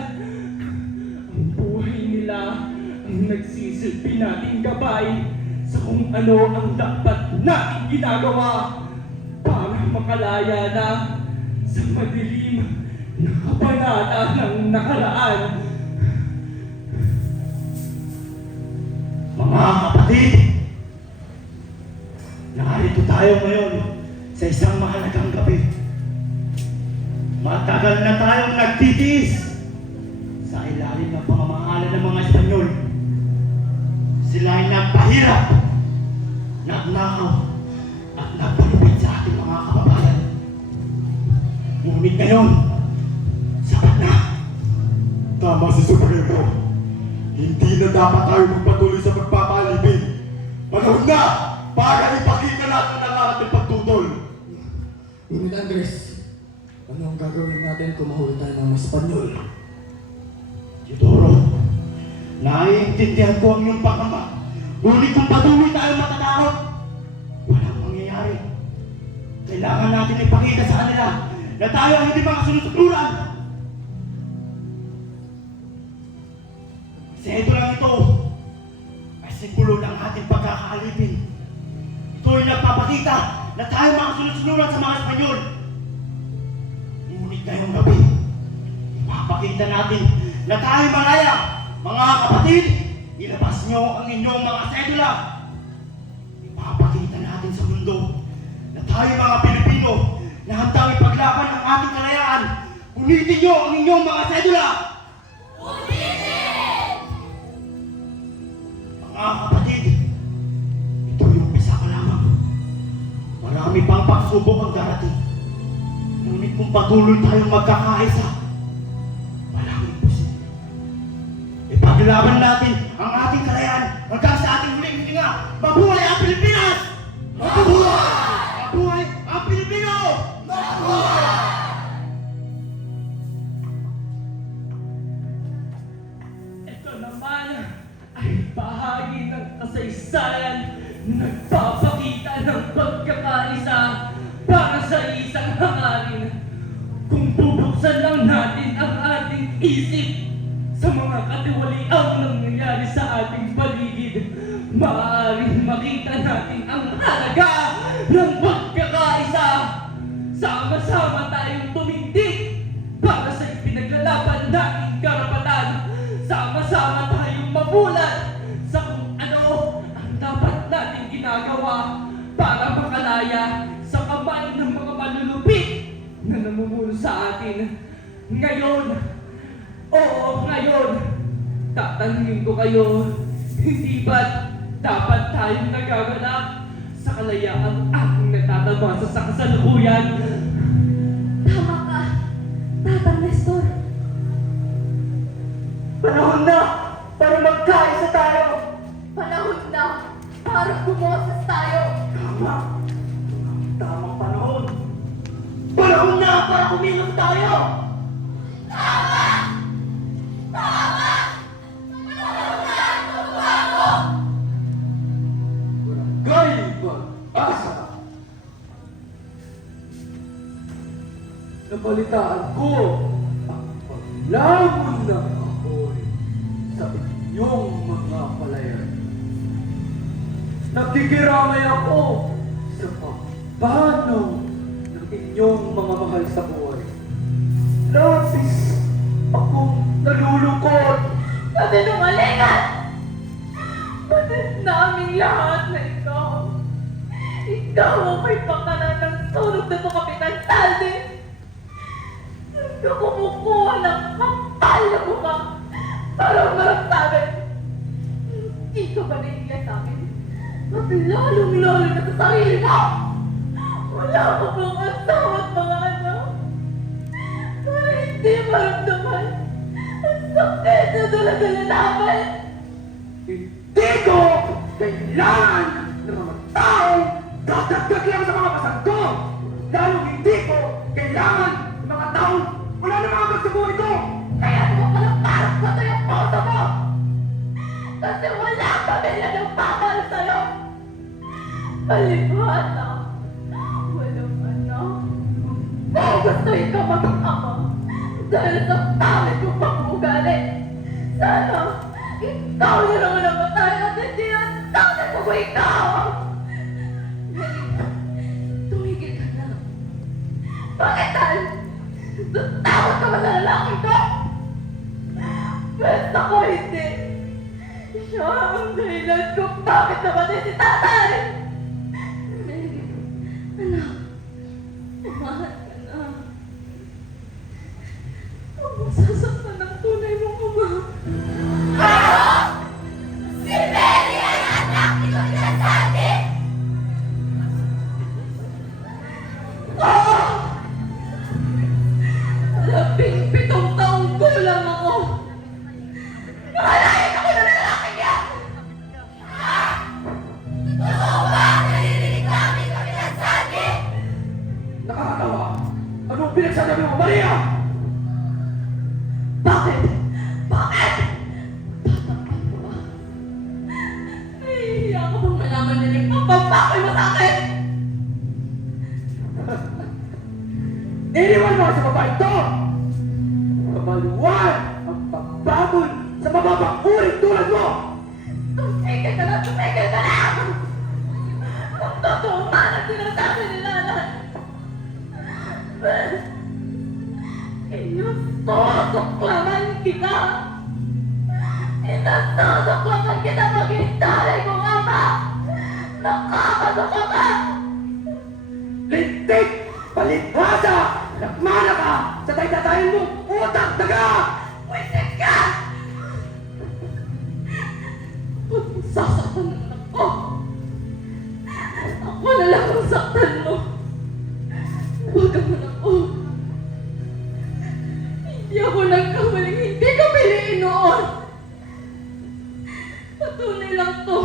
Ang buhay nila ang nagsisilbi nating gabay sa kung ano ang dapat nating ginagawa para makalaya na sa madilim na kabanata ng nakaraan. Mga kapatid, narito tayo ngayon sa isang mahalagang gabi. Matagal na tayong nagtitiis sa ilalim ng pamamahala ng mga Espanyol. Sila ay nagpahirap, nagnakaw, at nagpalupit sa ating mga kababayan. Ngunit ngayon, sapat na. Tama si Supremo. Hindi na dapat tayo magpatuloy sa pagpapalibing. Panahon na para ipakita natin ang ating pagtutol. Ngunit Andres, ano ang gagawin natin kung mahuli tayo ng mga Espanyol? Teodoro, naiintindihan ko ang iyong pangamba. Ngunit kung patuloy tayo matatakot, walang mangyayari. Kailangan natin ipakita sa kanila na tayo ang hindi mga sunod-sunuran. Kasi ito lang ito ay simbolo ng ating pagkakaalipin. Ito ay nagpapakita na tayo mga sunod-sunuran sa mga Espanyol. Ngunit ngayong gabi, ipapakita natin na tayo malaya. Mga kapatid, ilabas niyo ang inyong mga sedula. Ipapakita natin sa mundo na tayo mga Pilipino na handang ipaglaban ang ating kalayaan. Punitin niyo ang inyong mga sedula. Mga kapatid, ito yung umpisa pa lamang. Marami pang pagsubok ang darating. Ngunit kung patuloy tayong magkakaisa, walang imposible. Ipaglaban natin ang ating kalayaan hanggang sa ating huling hininga. Mabuhay ang Pilipinas! Mabuhay! Mabuhay ang Pilipino! Mabuhay! Ito naman ay bahagi ng kasaysayan na nagpapakita ng pagkakaisa para sa isang hangarin. Kung bubuksan lang natin ang ating isip sa mga katiwaliang nangyayari sa ating paligid, maaaring makita natin ang halaga ng pagkakaisa. Sama-sama tayong tumindig para sa ipinaglalaban nating karapatan. Sama-sama tayong mamulat sa kung ano ang dapat nating ginagawa para makalaya sa kamay ng mga malulupit na namumuno sa atin. Ngayon, oo ngayon, tatanungin ko kayo, hindi ba't dapat tayong nagaganap sa kalayaang ating nagtatabasa sa kasalukuyan? Tama ka, Tatangs. Panahon na para magkaisa tayo. Panahon na para bumoses tayo. Tama. Tamang panahon. Panahon na para kumilos tayo. Barangay Pag-asa. Nabalitaan ko ang paglamon ng apoy sa inyong mga palayan. Nakikiramay ako sa pagpanaw ng inyong mga mahal sa buhay. Labis akong nalulungkot. Natinungalingan! Patis naming lahat na ikaw. Ikaw ang may pakanan ng sunog na ito, Kapitan Saldi. Ikaw kumukuha ng kapal na buka para maramdamin. Hindi ka ba naiiya sa akin? At lalong-lalo na sa sarili mo! Wala ka bang asawa at mga anak? Para hindi maramdaman ang sakit na dala-dala namin! Hindi ko kailangan ng mga taong dadagdag lang sa mga pasang ko. Lalong hindi ko kailangan ng mga taong wala na mga sa buhay ko. Kaya mo palang parang pato yung puso mo! Kasi wala ang pamilya ng papal sa'yo! Palibhasa! Walang anak! Kung gustuin ka maging ama dahil sa pangit mong pag-uugali, sana ikaw na naman ang matay at hindi ang tatay mo ko ikaw! Tumigil ka na! Bakit dahil? Takot ka ba sa lalaki ko? Best ako hindi! Siya ang dahilan kung bakit namatay si tatay! Anak, umahal ka na. Huwag mo sasaktan ng tunay mong ama. Si Mary ay anak ni Kapitan Saldi! Oo! 17 taong gulang ako! Nakalain ako na lalaki niya! Totoo ba ang naririnig namin, Kapitan Saldi? Nakakatawa. Anong pinagsasabi mo, Maria? Bakit? Bakit? Bata ka ba? Nahihiya ka bang malaman nila yung pagpapakoy mo sa akin? Iniwan mo sa babae ito! Kabaluan ang pagbabol sa mababang uri tulad mo! Tumigil ka na! Tumigil ka na! Kung totoo man ang sinasabi nila na inusosoklaman kita! Inusosoklaman kita maging talay kong ama! Nakakasuka ka! Lintik! Palibhasa! Nagmana ka sa taytatayin mo! Utak daga! Wisit ka! Huwag mong sasaktan ng anak ko! Ako na lang ang saktan mo! Huwag ka man ako! Hindi ako nagkamaling hindi ka piliin noon! Patunay lang to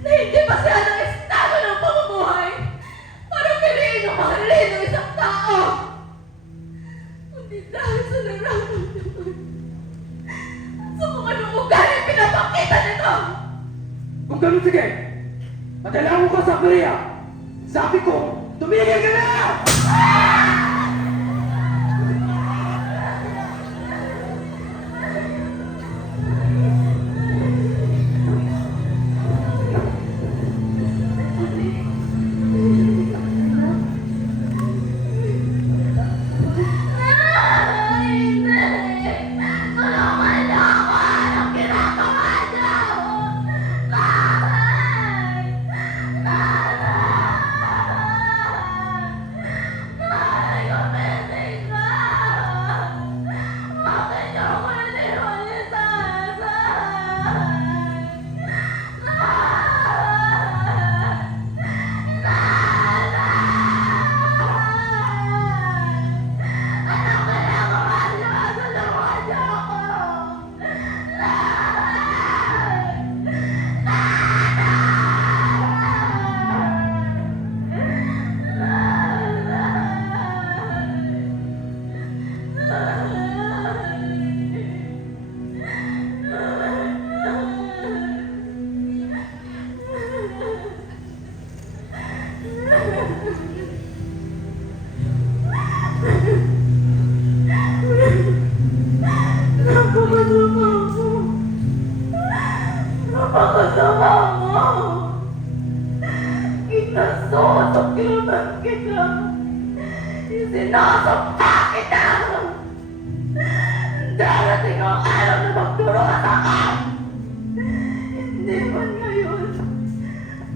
na hindi pa siya ng estado ng pamumuhay para piliin o mahalin ng isang tao! Kundi dahil sa nararamdaman sa kung anong ugali pinapakita nito! Kung ganun sige! Madala mo ka sa Maria! Sabi ko, tumigil ka na! Nanay! Sinasaktan kita. Sinasakta kita. Darating ang araw na magdurusa ka. Hindi man ngayon,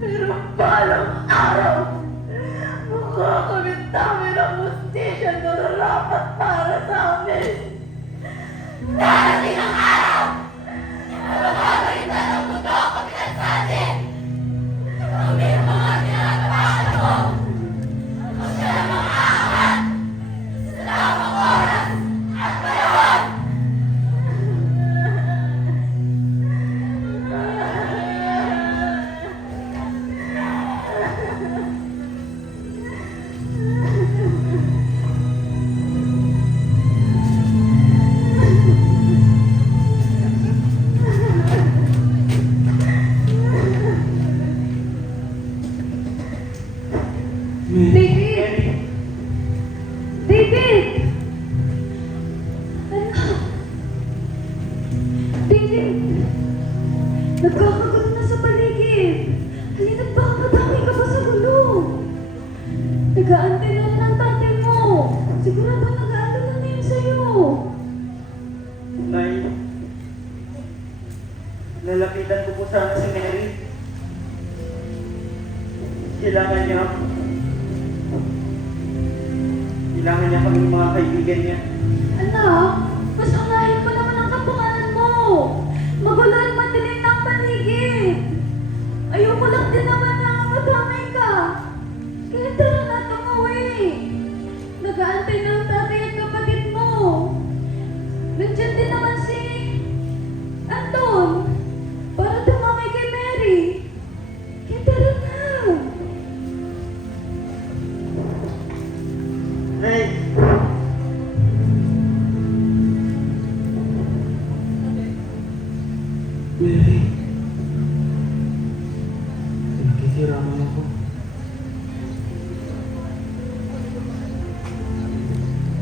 pero balang araw, makakamit namin ang mustisya na narapat para sa amin. Darating ang araw na makakalitan ng mundo ang kapitan sa atin. Kami ang mga tinatapakan mo. Kung sila mga aangat, sa tamang oras at panahon. David! David! Ano? David! Nagkakagulo na sa paligid. Halina't baka madami ka pa sa gulo. Nag-aantay na ng tatay mo. Sigurado nag-aalala na yun sa'yo. Nay, lalapitan ko po sana si Mary. Kailangan niya kaming mga kaibigan niya. Anak, mas unahin mo naman ang kapangalan mo. Magulo at madilim ng paligid. Ayoko lang din naman na madamay ka. Kaya tara na tumuwi. Nag-aantay na ang tatay at kapatid mo. Nandiyan din naman si Anton para tumamay kay Mary. Kaya tara na. Nay! Mary, nakikiraman ako.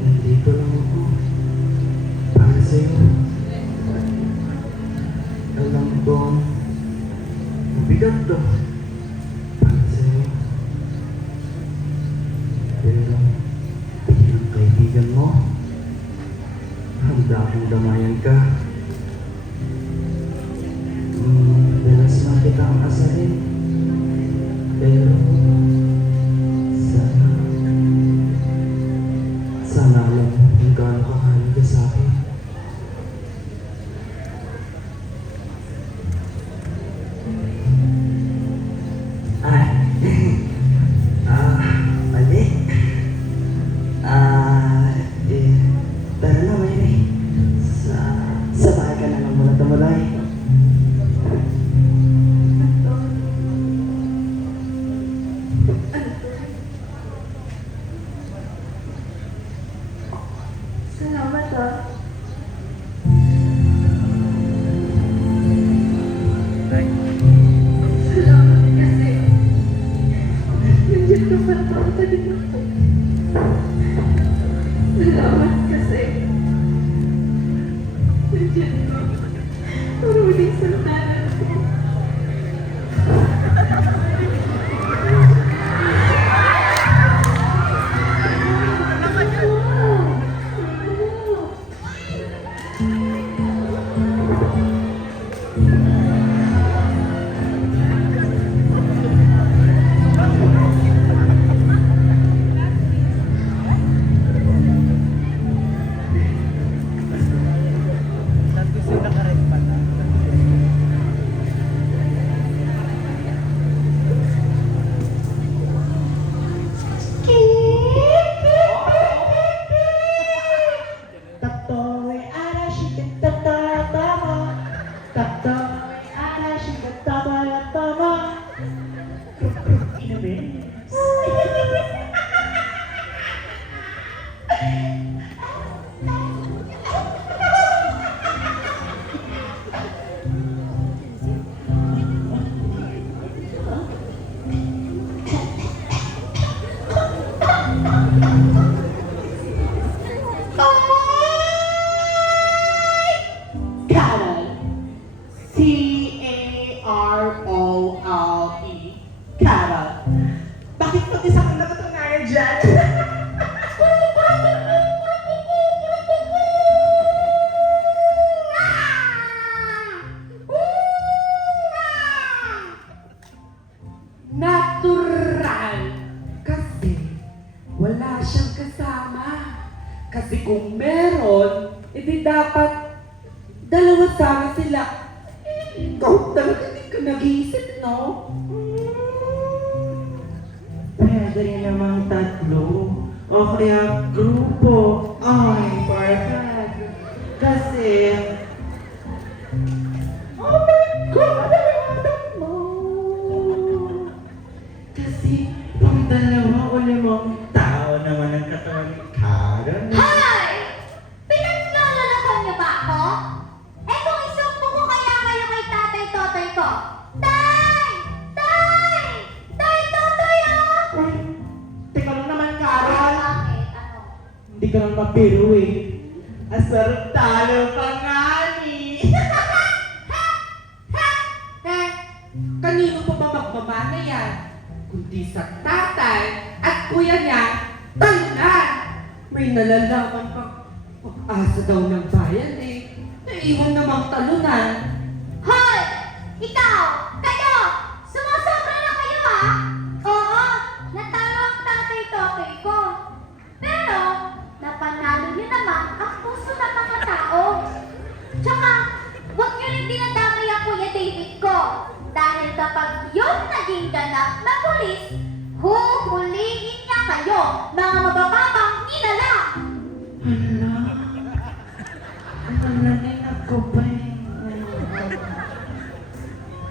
Nandito lang ako para sa'yo. Alam ko, mabigat to para sa'yo. Pero, bilang kaibigan mo, handa akong damayan ka. Dalas na kitang asahin. Pero, sana alam mo kung gaano kakahalaga sa akin. Mali. Tara na, Mary. Sa bahay ka na lang muna tumulay. Salamat ah. Salamat kasi nandiyan ka para makatalit ako. Salamat kasi nandiyan ka para uling sandalan ko. C-A-R-O-L-E. Carol. Bakit pag isa dapat dalawa sana sila. Ikaw talaga hindi ka nag-iisip, no? Pwede namang tatlo. O kaya grupo. Ay, perfect. Kasi... Oh my God! Kasi pang dalawa o limang tao naman ang katawan ni Karen. Hoy! Pinaglololokohan niyo ba ako? Eh kung isumpo ko kaya kayo kay tatay-totoy ko. Tay! Tay! Tay-totoy ah! Ay, teka lang naman, Karen. Bakit? Ano? Hindi ka lang mapiro eh. Asarap talo pa nga ni. Kanino pa ba magbaba na yan? Kundi sa tatay at kuya niya, tayo na! May nalalaman pang asa daw ng bayan eh. Naiwan namang talunan. Hoy! Ikaw! Kayo! Sumusobra na kayo ha? Oo! Natalo ang tatay-totoy ko. Pero, napanalo niyo naman ang puso ng mga tao. Tsaka, huwag niyo rin dinadamay ang Kuya David ko. Dahil kapag yun naging ganap na pulis, huhulihin niya kayo, mga mabababang ninala. Hala. Alanin ako ba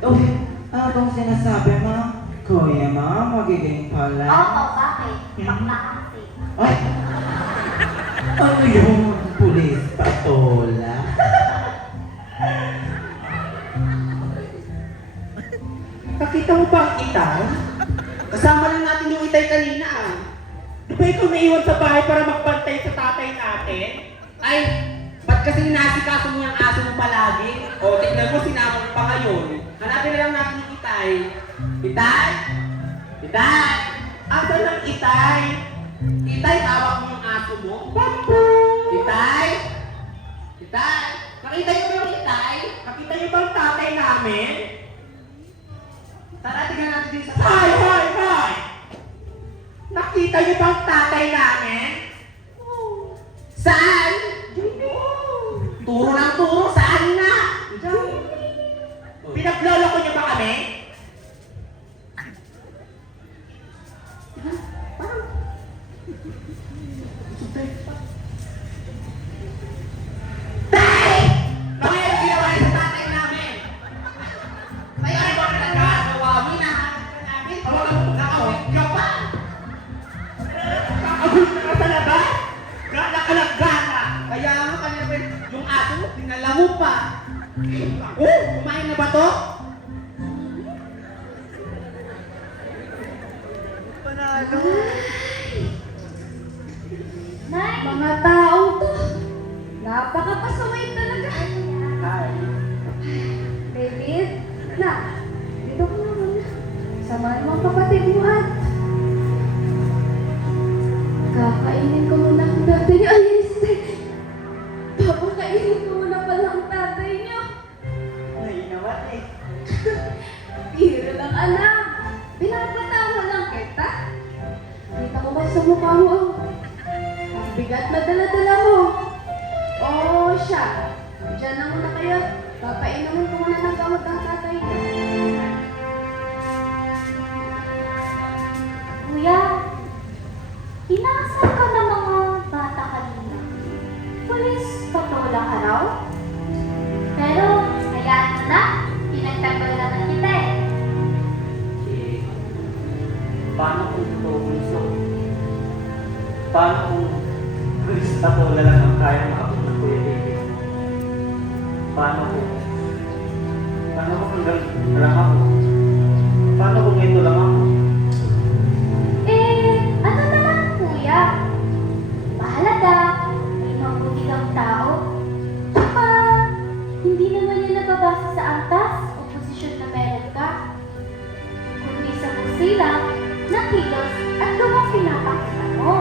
Okay, ano bang sinasabi mo? Kuya mo, magiging pala. Oo, bakit? Bakla kasi. Ay! Ano yung pulis patola? Nakita mo ba ang itay? Kasama lang natin yung itay kanina ah. Di ba ikaw naiwan sa bahay para magbantay sa tatay natin? Ay, ba't kasi nasikaso mo yung aso mo palagi? O, tignan mo, sinama mo pa ngayon. Hanapin na lang natin yung itay. Itay? Itay? Asan ang itay? Itay, hawak mo yung aso mo? Papo! Itay? Itay? Nakita niyo ba yung itay? Nakita niyo ba ang tatay namin? Tara, tingnan natin din sa... Hoy! Hoy! Hoy! Nakita niyo ba ang tatay namin? Saan? Turo ng turo, saan na? Pinaglolo ko niyo ba kami? Tay! Bakit yung ginawa niyo sa tatay namin? Kaya ano ba nagagawa mo? Hinahanap ka namin? Nakawit ka pa? Nakawit ka sa labas? Gana ka lang gana! Kaya ano kanina pa yung aso mo, tinala mo pa. Oh, kumain na ba to? Nay! Mga taong to, napakapasaway talaga. David, na, dito ko na muna. Samahan mo ang kapatid mo at kakainin ko muna ang tatay niyo. Ay, papakainin ko muna pala ang tatay niyo. Ay, naman eh. Biro lang anak. Pinapatawa lang kita. Kita ko ba sa mukha mo? Ang bigat na dala-dala mo. Oh, siya. Diyan na muna kayo. Papainumin ko muna ng gamot ang tatay niyo. Kuya, inasal ka ng mga bata kanina. Pulis patola ka raw? Pero, hayaan mo na. Pinagtanggol naman kita eh. Eh, paano kung ito gusto? Paano kung Chris patola lang ang kaya makapag ng Kuya David? Paano kung hanggang lang ako? Paano kung ito lang ako? Ano naman kuya? Mahalaga, may mabuti kang tao. Tsaka, hindi naman yan nababasa sa antas o posisyon na meron ka. Kundi sa pusilang, na kilos at lumang pinapakita mo.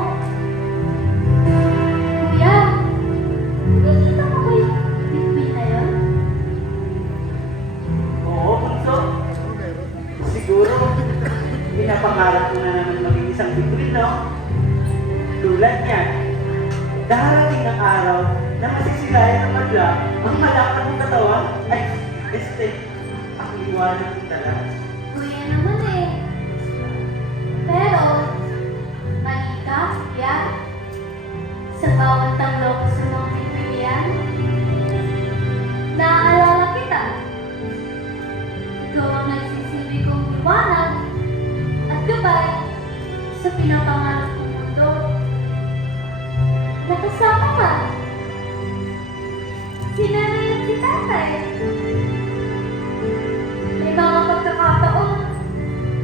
Kuya, nakikita mo ba yung bituin na yun? Oo, bunso. Ang malakad ng katawan? Ay, ang liwanag ng dala. Kuya naman eh. Pero, manika, yan. Sa bawat tanglaw ko sa mga pipilian, naaalala kita. Ikaw ang nagsisilbi kong liwanag at gabay sa pinapangarap kong mundo. Nakasama ka. Si nanay at si tatay. May mga pagkakataon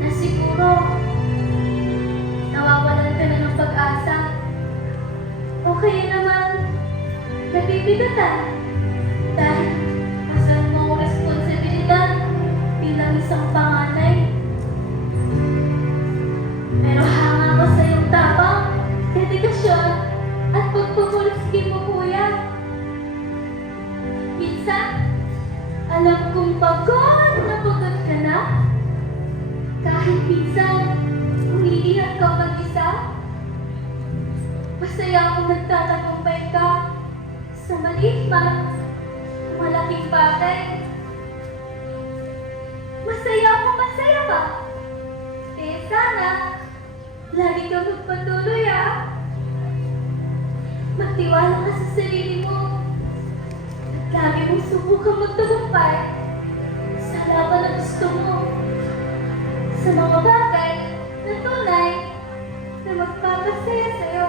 na siguro nawawalan ka na ng pag-asa. O kaya naman, nabibigatan dahil asan mo ang responsibilidad bilang isang panganay. Pero hanga ko sa iyong tapang, dedikasyon at pagpupursige mo, kuya. Minsan, alam kong pagod na pagod ka na. Kahit minsan, umiiyak ka mag-isa. Masaya akong nagtatagumpay ka sa maliit man o malaking bagay. Masaya akong masaya ka. Eh sana, lagi kang magpatuloy Magtiwala ka sa sarili mo. At lagi mong subukang magtagumpay sa laban na gusto mo. Sa mga bagay na tunay na magpapasaya sa'yo.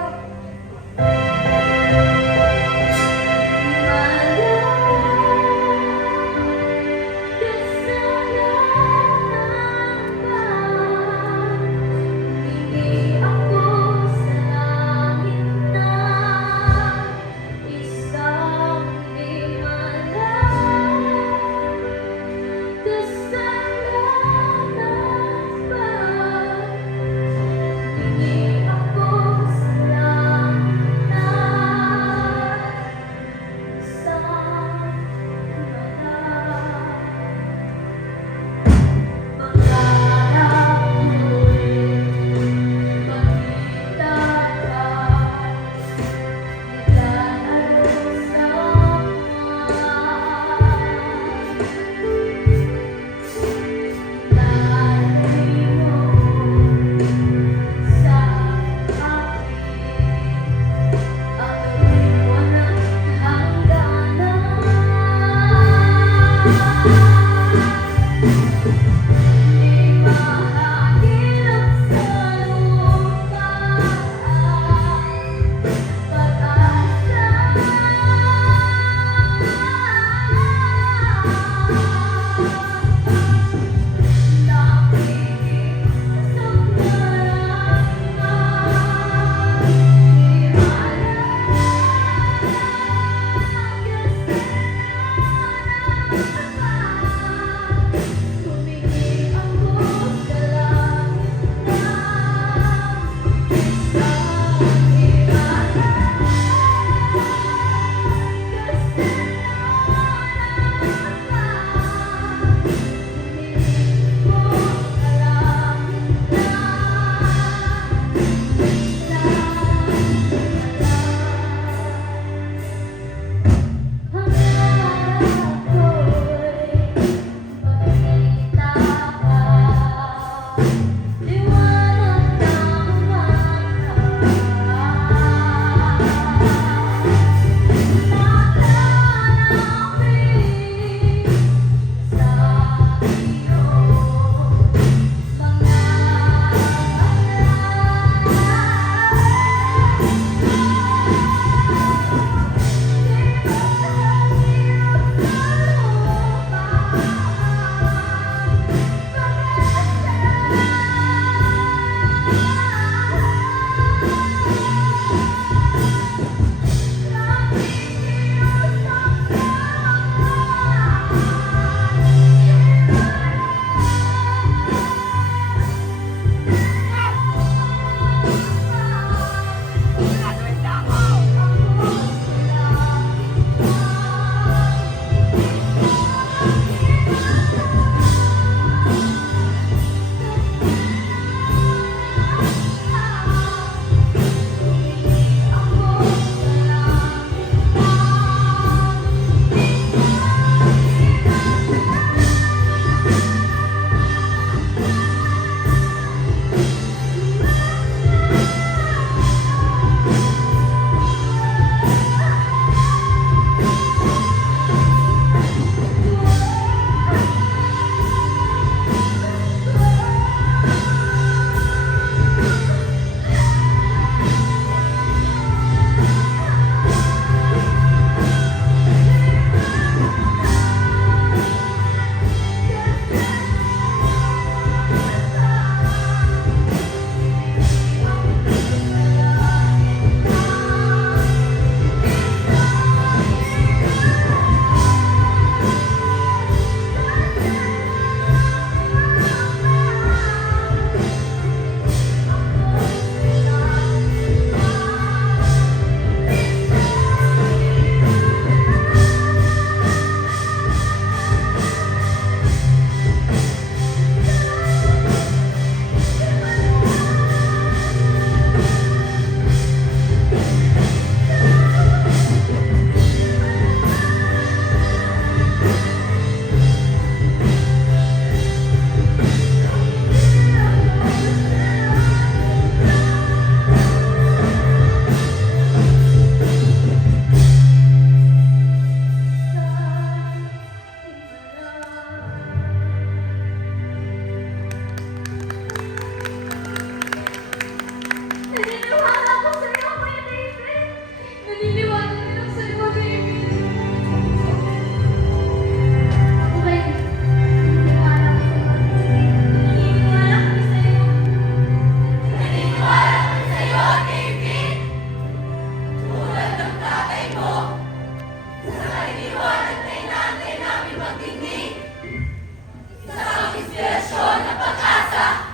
pag-asa.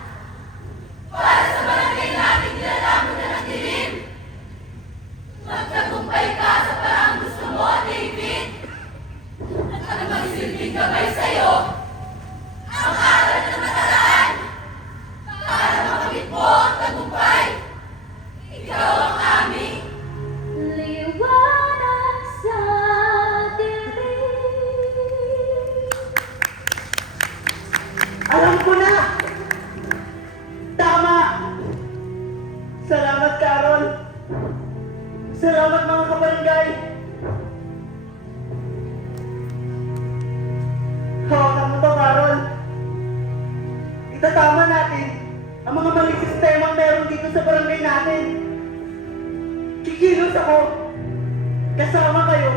Para sa barangay natin nilalamon na ng dilim. Magtagumpay ka sa paraang gusto mo, David. At magsilbing gabay sa'yo ang aral na mataraan. Para makamit mo ang tagumpay, ikaw ang aming Liwanag sa dilim. Alam ko na! Tama! Salamat, Carol! Salamat, mga kabarangay! Hawakan mo to, Carol! Itatama natin ang mga maling sistemang meron dito sa barangay natin. Kikilos ako kasama kayo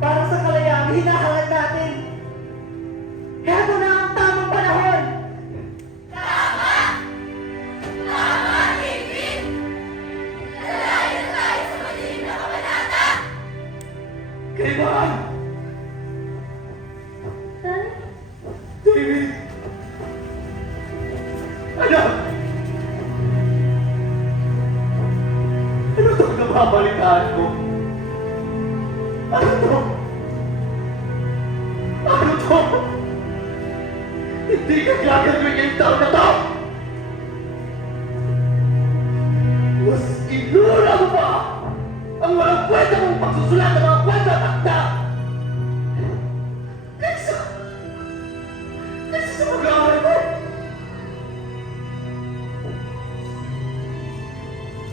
para sa kalayaang hinahangad natin. Heto na ang tamang panahon! Tama, David! Lalayan tayo sa madilim na kabanata! Kailangan! Tay, David! Anak! Ano itong nababalitaan ko? Ano to? Ano to? Hindi ka gagawin yung taon na to! Mas inura mo pa ang walang kwenta mong pagsusulat ng mga kwenta at akta! Kaysa sa mag-aaral mo!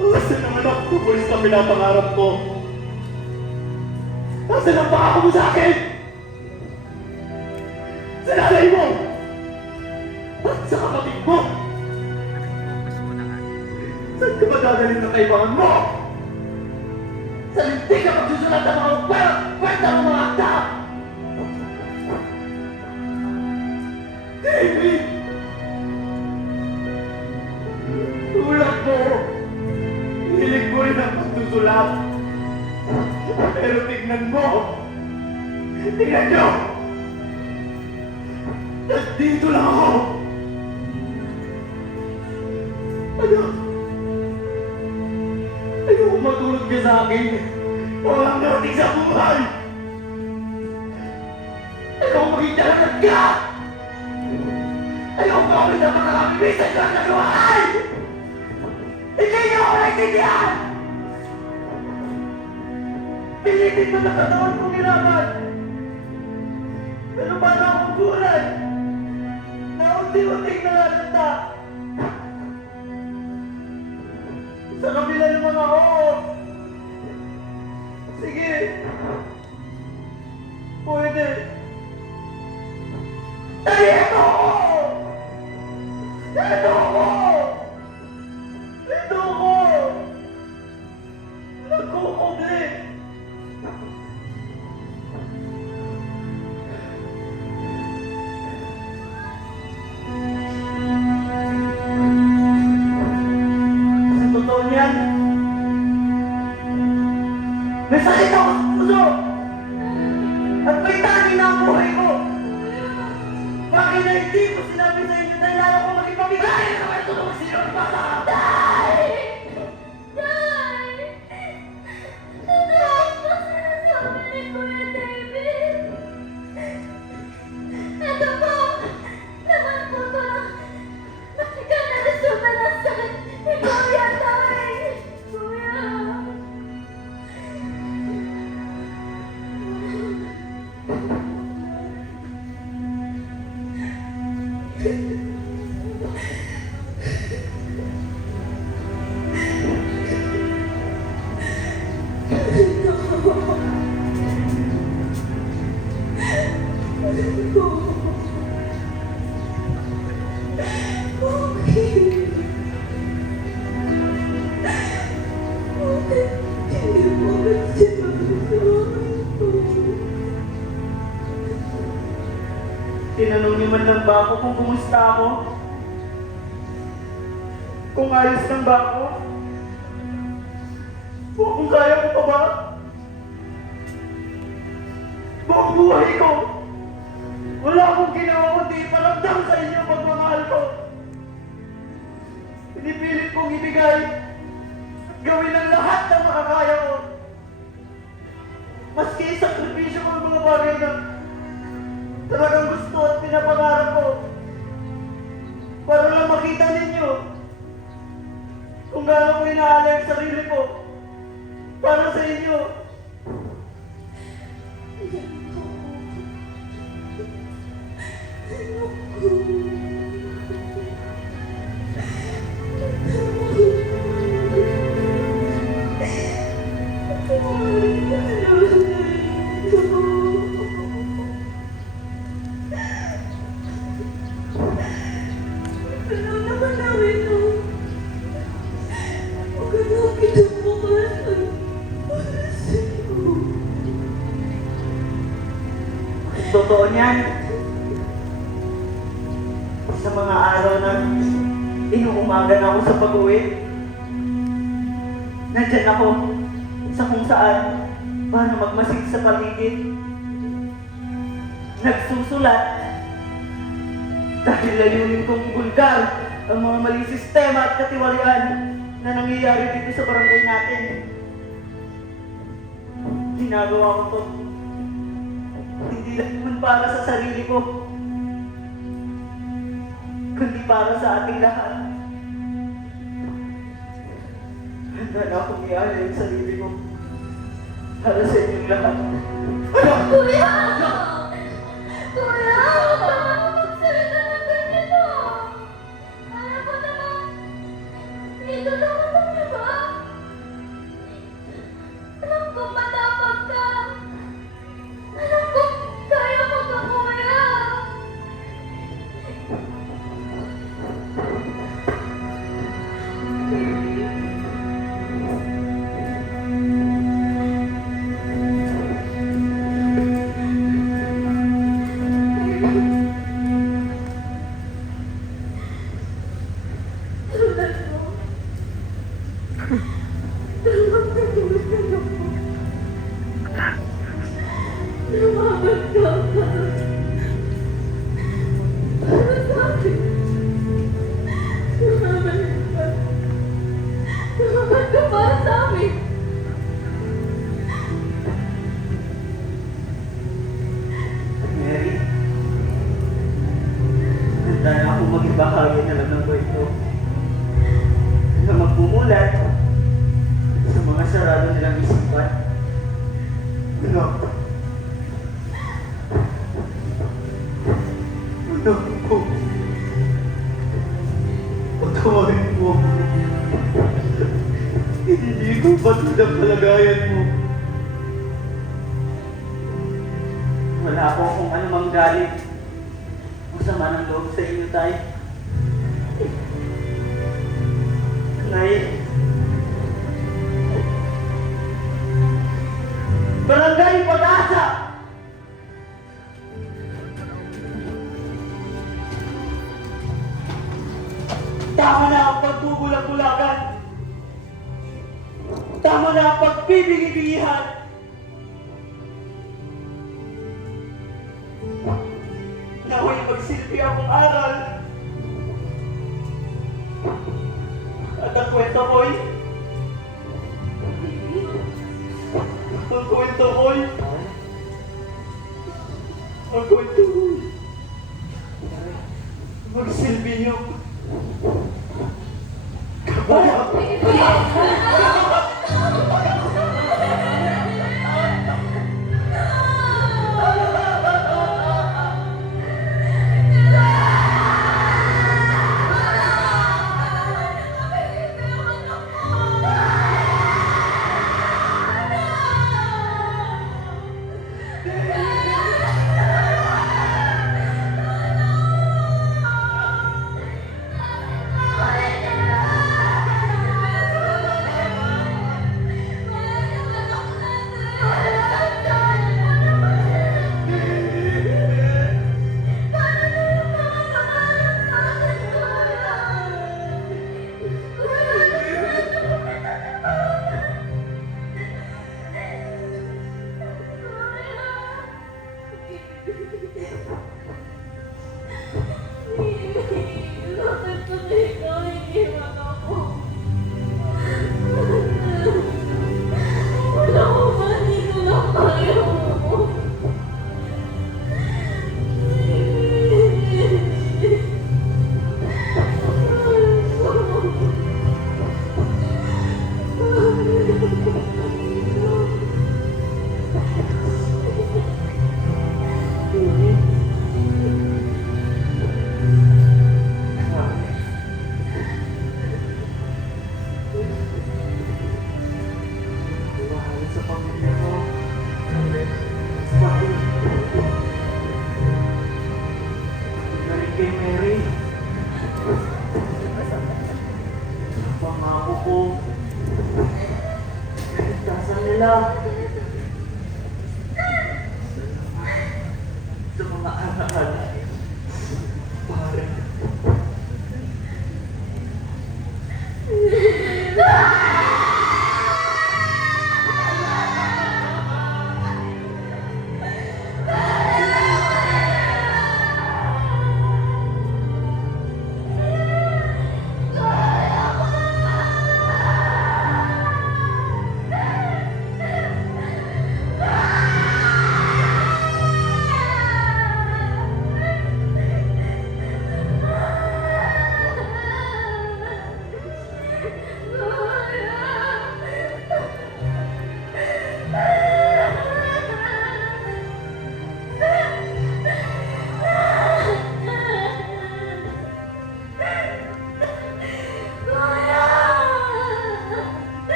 Nasaan naman ako pupulis na pinapangarap ko? Nasaan ang pangako mo sa akin? Sa nanay mo! At sa kapatid mo! Saan ka madadalhin ng kaibangan mo? Sa lintik ka pagsusulat ng mga kwenta ng mga akta! David! Tulad mo! Hilig ko rin ang pagsusulat. Pero tignan mo! Tignan nyo! Nandito lang ako! Ano? Ayoko matulog ka sa akin! Walang narating sa buhay! Ayoko maging talagang ka! Ayoko makawin na pagkakamibisan ko ang nagawain! Hindi niyo ako naintindihan! Pilitin mo na katawan kong ilaban! Pero paano akong gulay? Na unti-unting nalalanda! Sa kabila ng mga oo! Sige! Pwede! Ay, ito ako! Ito ako! Ito ako! Nagkukubli! Sa totoo niyan, may sakit ako sa puso! At may tani na ang buhay ko! Bakit na hindi ko sinabi sa inyo dahil ayaw ko maging pamigay na naman ito naman sino ang Tay! Tay! Totoo po sinasabi ni Kuya David. Ito po, naman po ko lang nakikanalisunan ng sakit ni Kuya Tay. Kuya. Tinanong niyo man lang ba ako kung kumusta ako? Kung ayos lang ba ako? O kung kaya ko pa ba? Buong buhay ko, wala akong ginawa kundi paramdam sa inyo pagmamahal ko. Pinipilit kong ibigay at gawin ang lahat ng makakaya ko. Maski isakripisyo ko ang mga bagay na talagang gusto at pinapangarap ko. Para lang makita ninyo kung gaano ko inaalay ang sarili ko para sa inyo. Totoo niyan. Sa mga araw na inuumaga na ako sa pag-uwi, nandyan ako sa kung saan para magmasid sa paligid. Nagsusulat dahil layunin kong bulgar ang mga maling sistema at katiwalian na nangyayari dito sa barangay natin. Ginagawa ko to hindi lang para sa sarili ko, kundi para sa ating lahat. Handa na akong ialay ang sarili ko para sa inyong lahat. Kuya! Kuya! Baka magsalita ng ganyan mo! Alam ko naman, dito naman niyo ba? Alam ko matapag ka. Alam ko kaya mo ka, kuya. Tulad mo. Lumabas ka pa. Para sa akin. Lumabas ka. Lumabas ka para sa amin. Mary, handa na akong maging bahagi na lang ng kwento na magmumulat sa mga sarado nilang isipan. Ano? Ano ko? Patawarin mo. Hindi ko patid ang kalagayan mo. Wala po akong anumang galit o sama ng loob sa inyo, Tay. Nay, Barangay Pag-asa! Tama na ang pagbubulag-bulagan. Tama na ang pagbibigi-bigihan. Naway magsilbi akong aral. At ang kwento ko'y magsilbi niyo.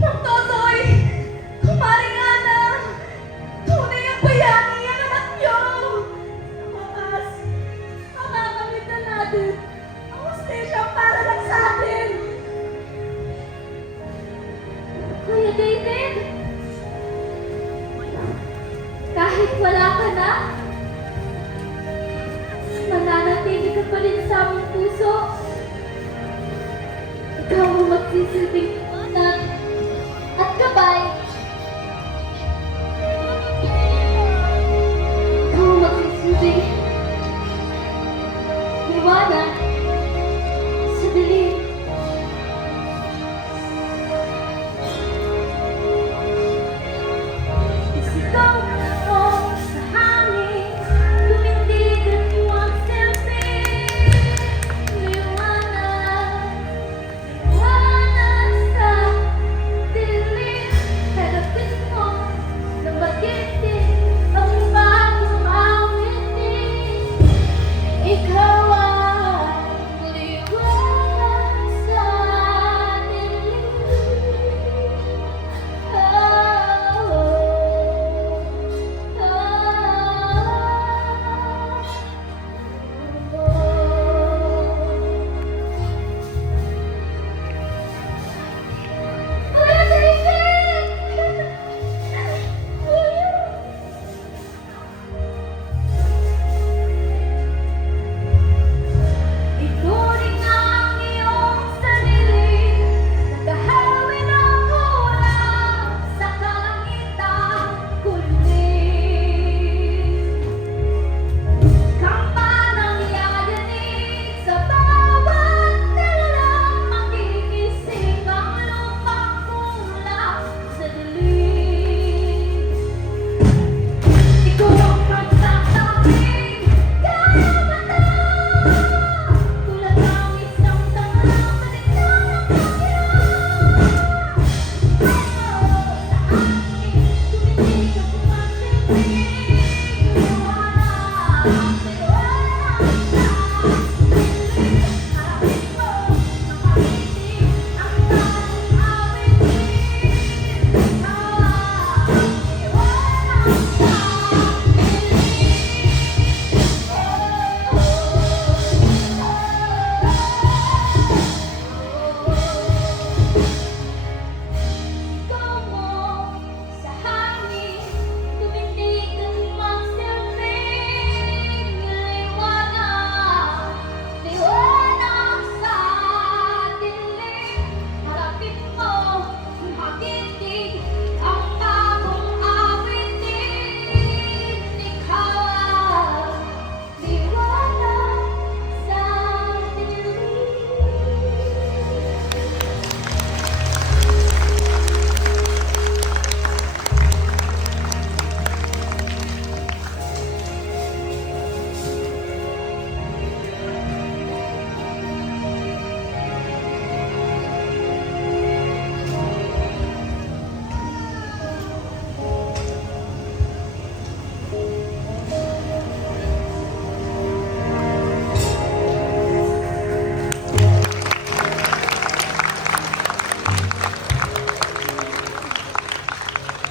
Mang Totoy! Kumaring Ana! Tunay ang bayani ang anak niyo! Sa wakas, makakamit na natin ang hostesya para lang sa atin! Kuya David, kahit wala ka na, mananatili ka pa rin sa aming puso. Ikaw ang magsisilbing